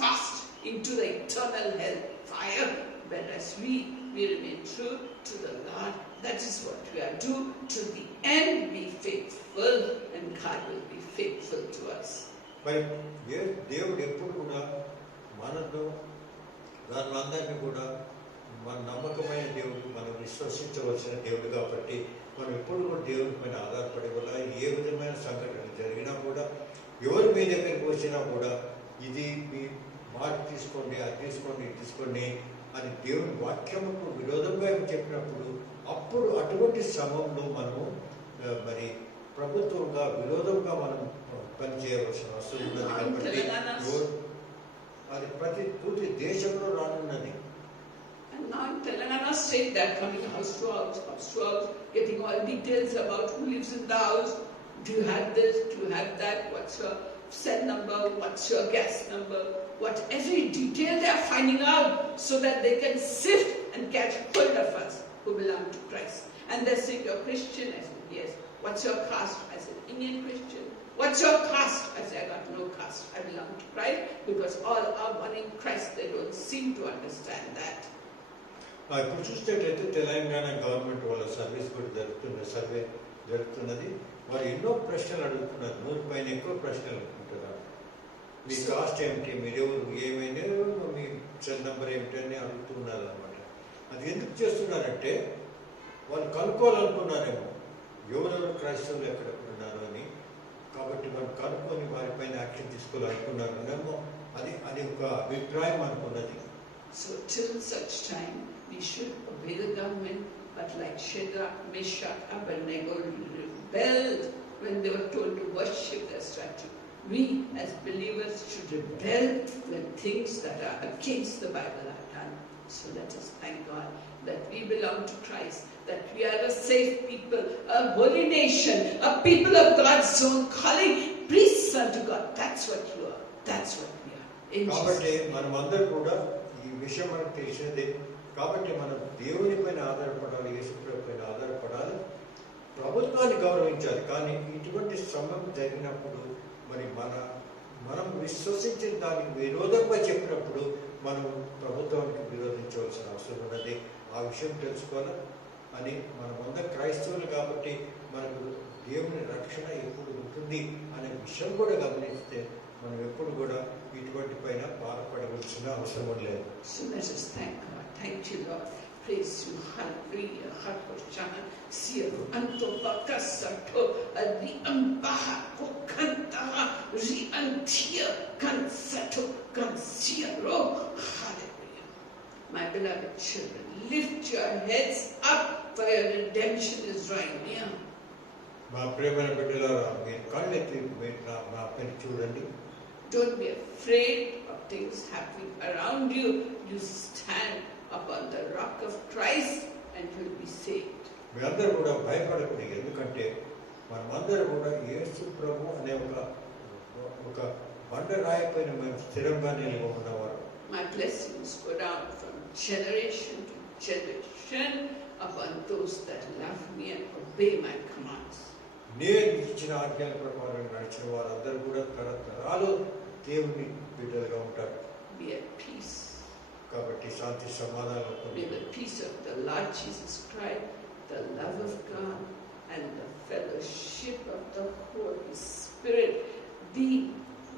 fast into the eternal hell fire. Whereas we remain true to the Lord. That is what we are to do. To the end, be faithful, and God will be faithful to us. మరి దేవుడు ఎప్పుడు కూడా మనతో దానిలందరినీ కూడా మన నమ్మకమైన దేవుడు, మనం విశ్వసించవలసిన దేవుడు కాబట్టి మనం ఎప్పుడు కూడా దేవుడి పైన ఆధారపడే వల్ల ఏ విధమైన సంఘటనలు జరిగినా కూడా, ఎవరి మీ దగ్గరికి వచ్చినా కూడా ఇది మీ మాట తీసుకోండి, అది తీసుకోండి, ఇది తీసుకోండి అని దేవుని వాక్యముకు విరోధంగా చెప్పినప్పుడు, అప్పుడు అటువంటి సమయంలో మనము మరి ప్రభుత్వంగా విరోధంగా మనం పనిచేయవలసిన అవసరం ఉన్నది. కాబట్టి అది ప్రతి దేశంలో రానున్నది. And now in Telangana state, they are coming house to house, getting all details about who lives in the house. Do you have this? Do you have that? What's your cell number, what's your gas number, what every detail they are finding out so that they can sift and catch hold of us who belong to Christ. And they say, you're Christian? I said, yes. What's your caste? I said, Indian Christian. What's your caste? I said, I got no caste. I belong to Christ because all are one in Christ. They don't seem to understand that. ఇప్పుడు చూసినట్లయితే Telangana government వాళ్ళ service కూడా survey జరుగుతున్నది. వారు ఎన్నో ప్రశ్నలు అడుగుతున్నారు, 100 పైన ఎక్కువ ప్రశ్నలు అడుగుతుంటారు. మీ కాస్ట్ ఏమిటి, మీరెవరు, ఏమైనా మీ సెల్ నెంబర్ ఏమిటి అని అడుగుతున్నారు అనమాట. అది ఎందుకు చేస్తున్నారంటే వాళ్ళు కనుక్కోవాలనుకున్నారేమో ఎవరెవరు క్రైస్తవులు ఎక్కడెక్కడ ఉన్నారు అని. కాబట్టి వాళ్ళు కనుక్కొని వారిపైన యాక్షన్ తీసుకోవాలనుకున్నారేమో అది ఒక అభిప్రాయం అనుకున్నది. So till such time we should obey the government, but like Shadrach, Meshach, Abednego rebelled when they were told to worship their statue. We as believers should rebel when things that are against the Bible are done. So let us thank God that we belong to Christ, that we are a safe people, a holy nation, a people of God's own calling, priests unto God. That's what you are. That's what we are. In కాబట్టి Jesus' name. మనమందరూ కూడా ఈ విషయం మనకు తెలిసినదే. కాబట్టి మనం దేవుని పైన ఆధారపడాలి, యేసుప్రభు పైన ఆధారపడాలి, ప్రభుత్వాన్ని గౌరవించాలి. కానీ ఇటువంటి సమయం జరిగినప్పుడు మరి మనం విశ్వసించిన దానికి విరోధంగా చెప్పినప్పుడు మనం ప్రభుత్వానికి విరోధించవలసిన అవసరం ఉన్నది. ఆ విషయం తెలుసుకోవాలి అని మనమందరం క్రైస్తవులు కాబట్టి మనకు దేవుని రక్షణ ఎప్పుడు ఉంటుంది అనే విషయం కూడా గమనిస్తే మనం ఎప్పుడు కూడా ఇటువంటి పైన బాధపడవలసిన అవసరం లేదు. So let us thank God. Thank you, Lord. Praise you. Hallelujah. Hallelujah. Siru anto bakasato adi ambaha kokantaha ri antia kansato kansiro. Hallelujah. My beloved children, lift your heads up, for your redemption is drawing near. మా ప్రియమైన బిడ్డలారా, మీరు కళ్ళెత్తి నా పైన చూడండి. Don't be afraid of things happening around you. You stand upon the rock of Christ and you will be saved. మీ అందరూ కూడా భయపడకూడదు. ఎందుకంటే మనమందరూ కూడా యేసు ప్రభు అనే ఒక బండరాయి పైన మేము స్థిరంగా నిలిచి ఉన్నవారు. My blessings go down from generation to generation upon those that love me and obey my commands. నేను ఇచ్చిన ఆజ్ఞల ప్రకారం నడిచిన వారందరూ కూడా తరతరాలు దేవుని బిడ్డలుగా ఉంటారు. Be at peace. కాబట్టి శాంతి సమాధానం May the peace of the Lord Jesus Christ, the love of God, and the fellowship of the Holy Spirit be,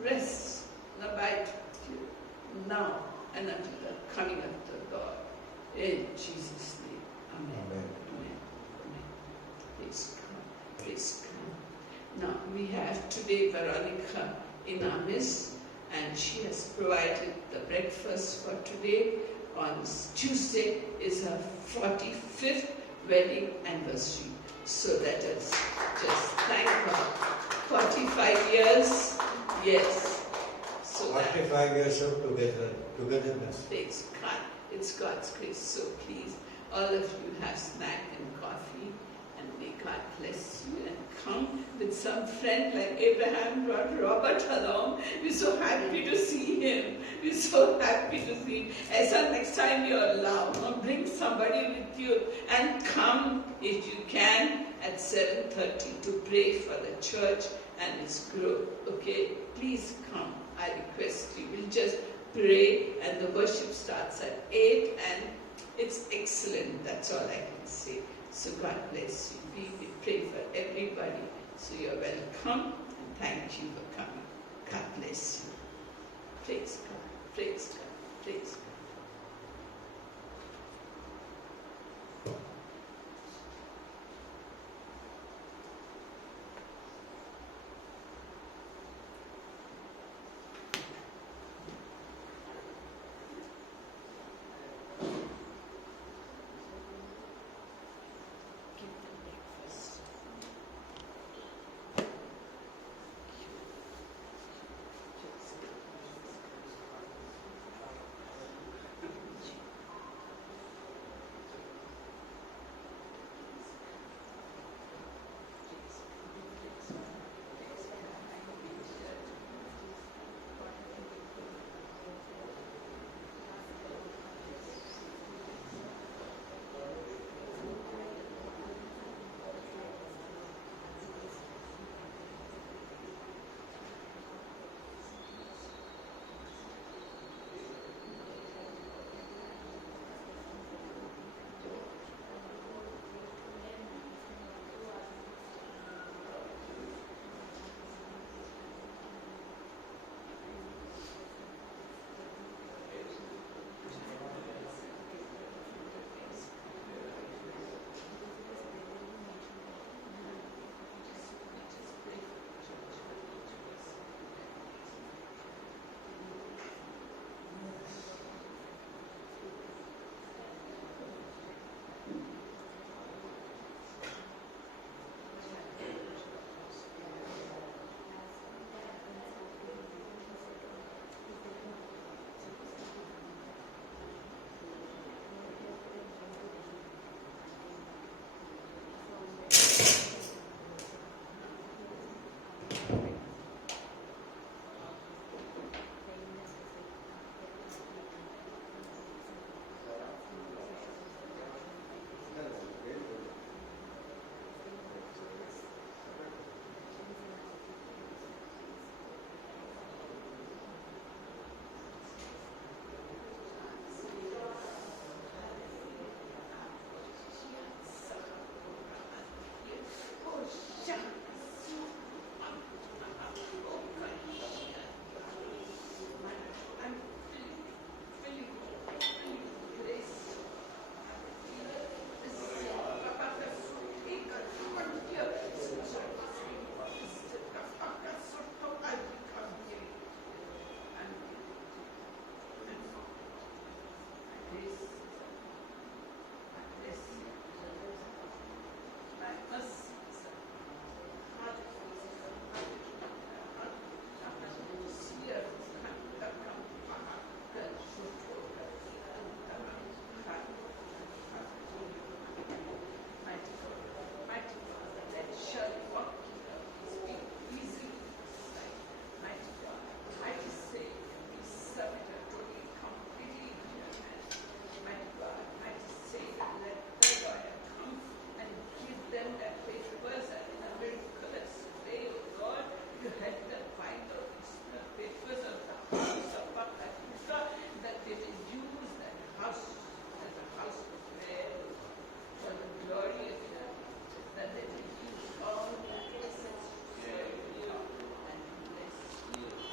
rest, and abide with you now and until the coming of the Lord. In Jesus' name. Amen. Amen. Amen. Amen. Praise God. Praise God. Now we have today Veronica in our midst, and she has provided the breakfast for today. On Tuesday is her 45th wedding anniversary. So let us just thank God. 45 years, yes. So that 45 years of togetherness. praise God. It's God's grace. So please, all of you have snack and coffee, and may God bless you, and come with some friend like Abraham brought Robert along. We're so happy to see him. We're so happy to see him. Asa, next time you're allowed, bring somebody with you and come if you can at 7:30 to pray for the church and its growth. Okay, please come. I request you. We'll just pray and the worship starts at 8 and it's excellent. That's all I can say. So God bless you. We pray for everybody. So you're welcome and thank you for coming. God bless you. Praise God. Praise God. Praise God.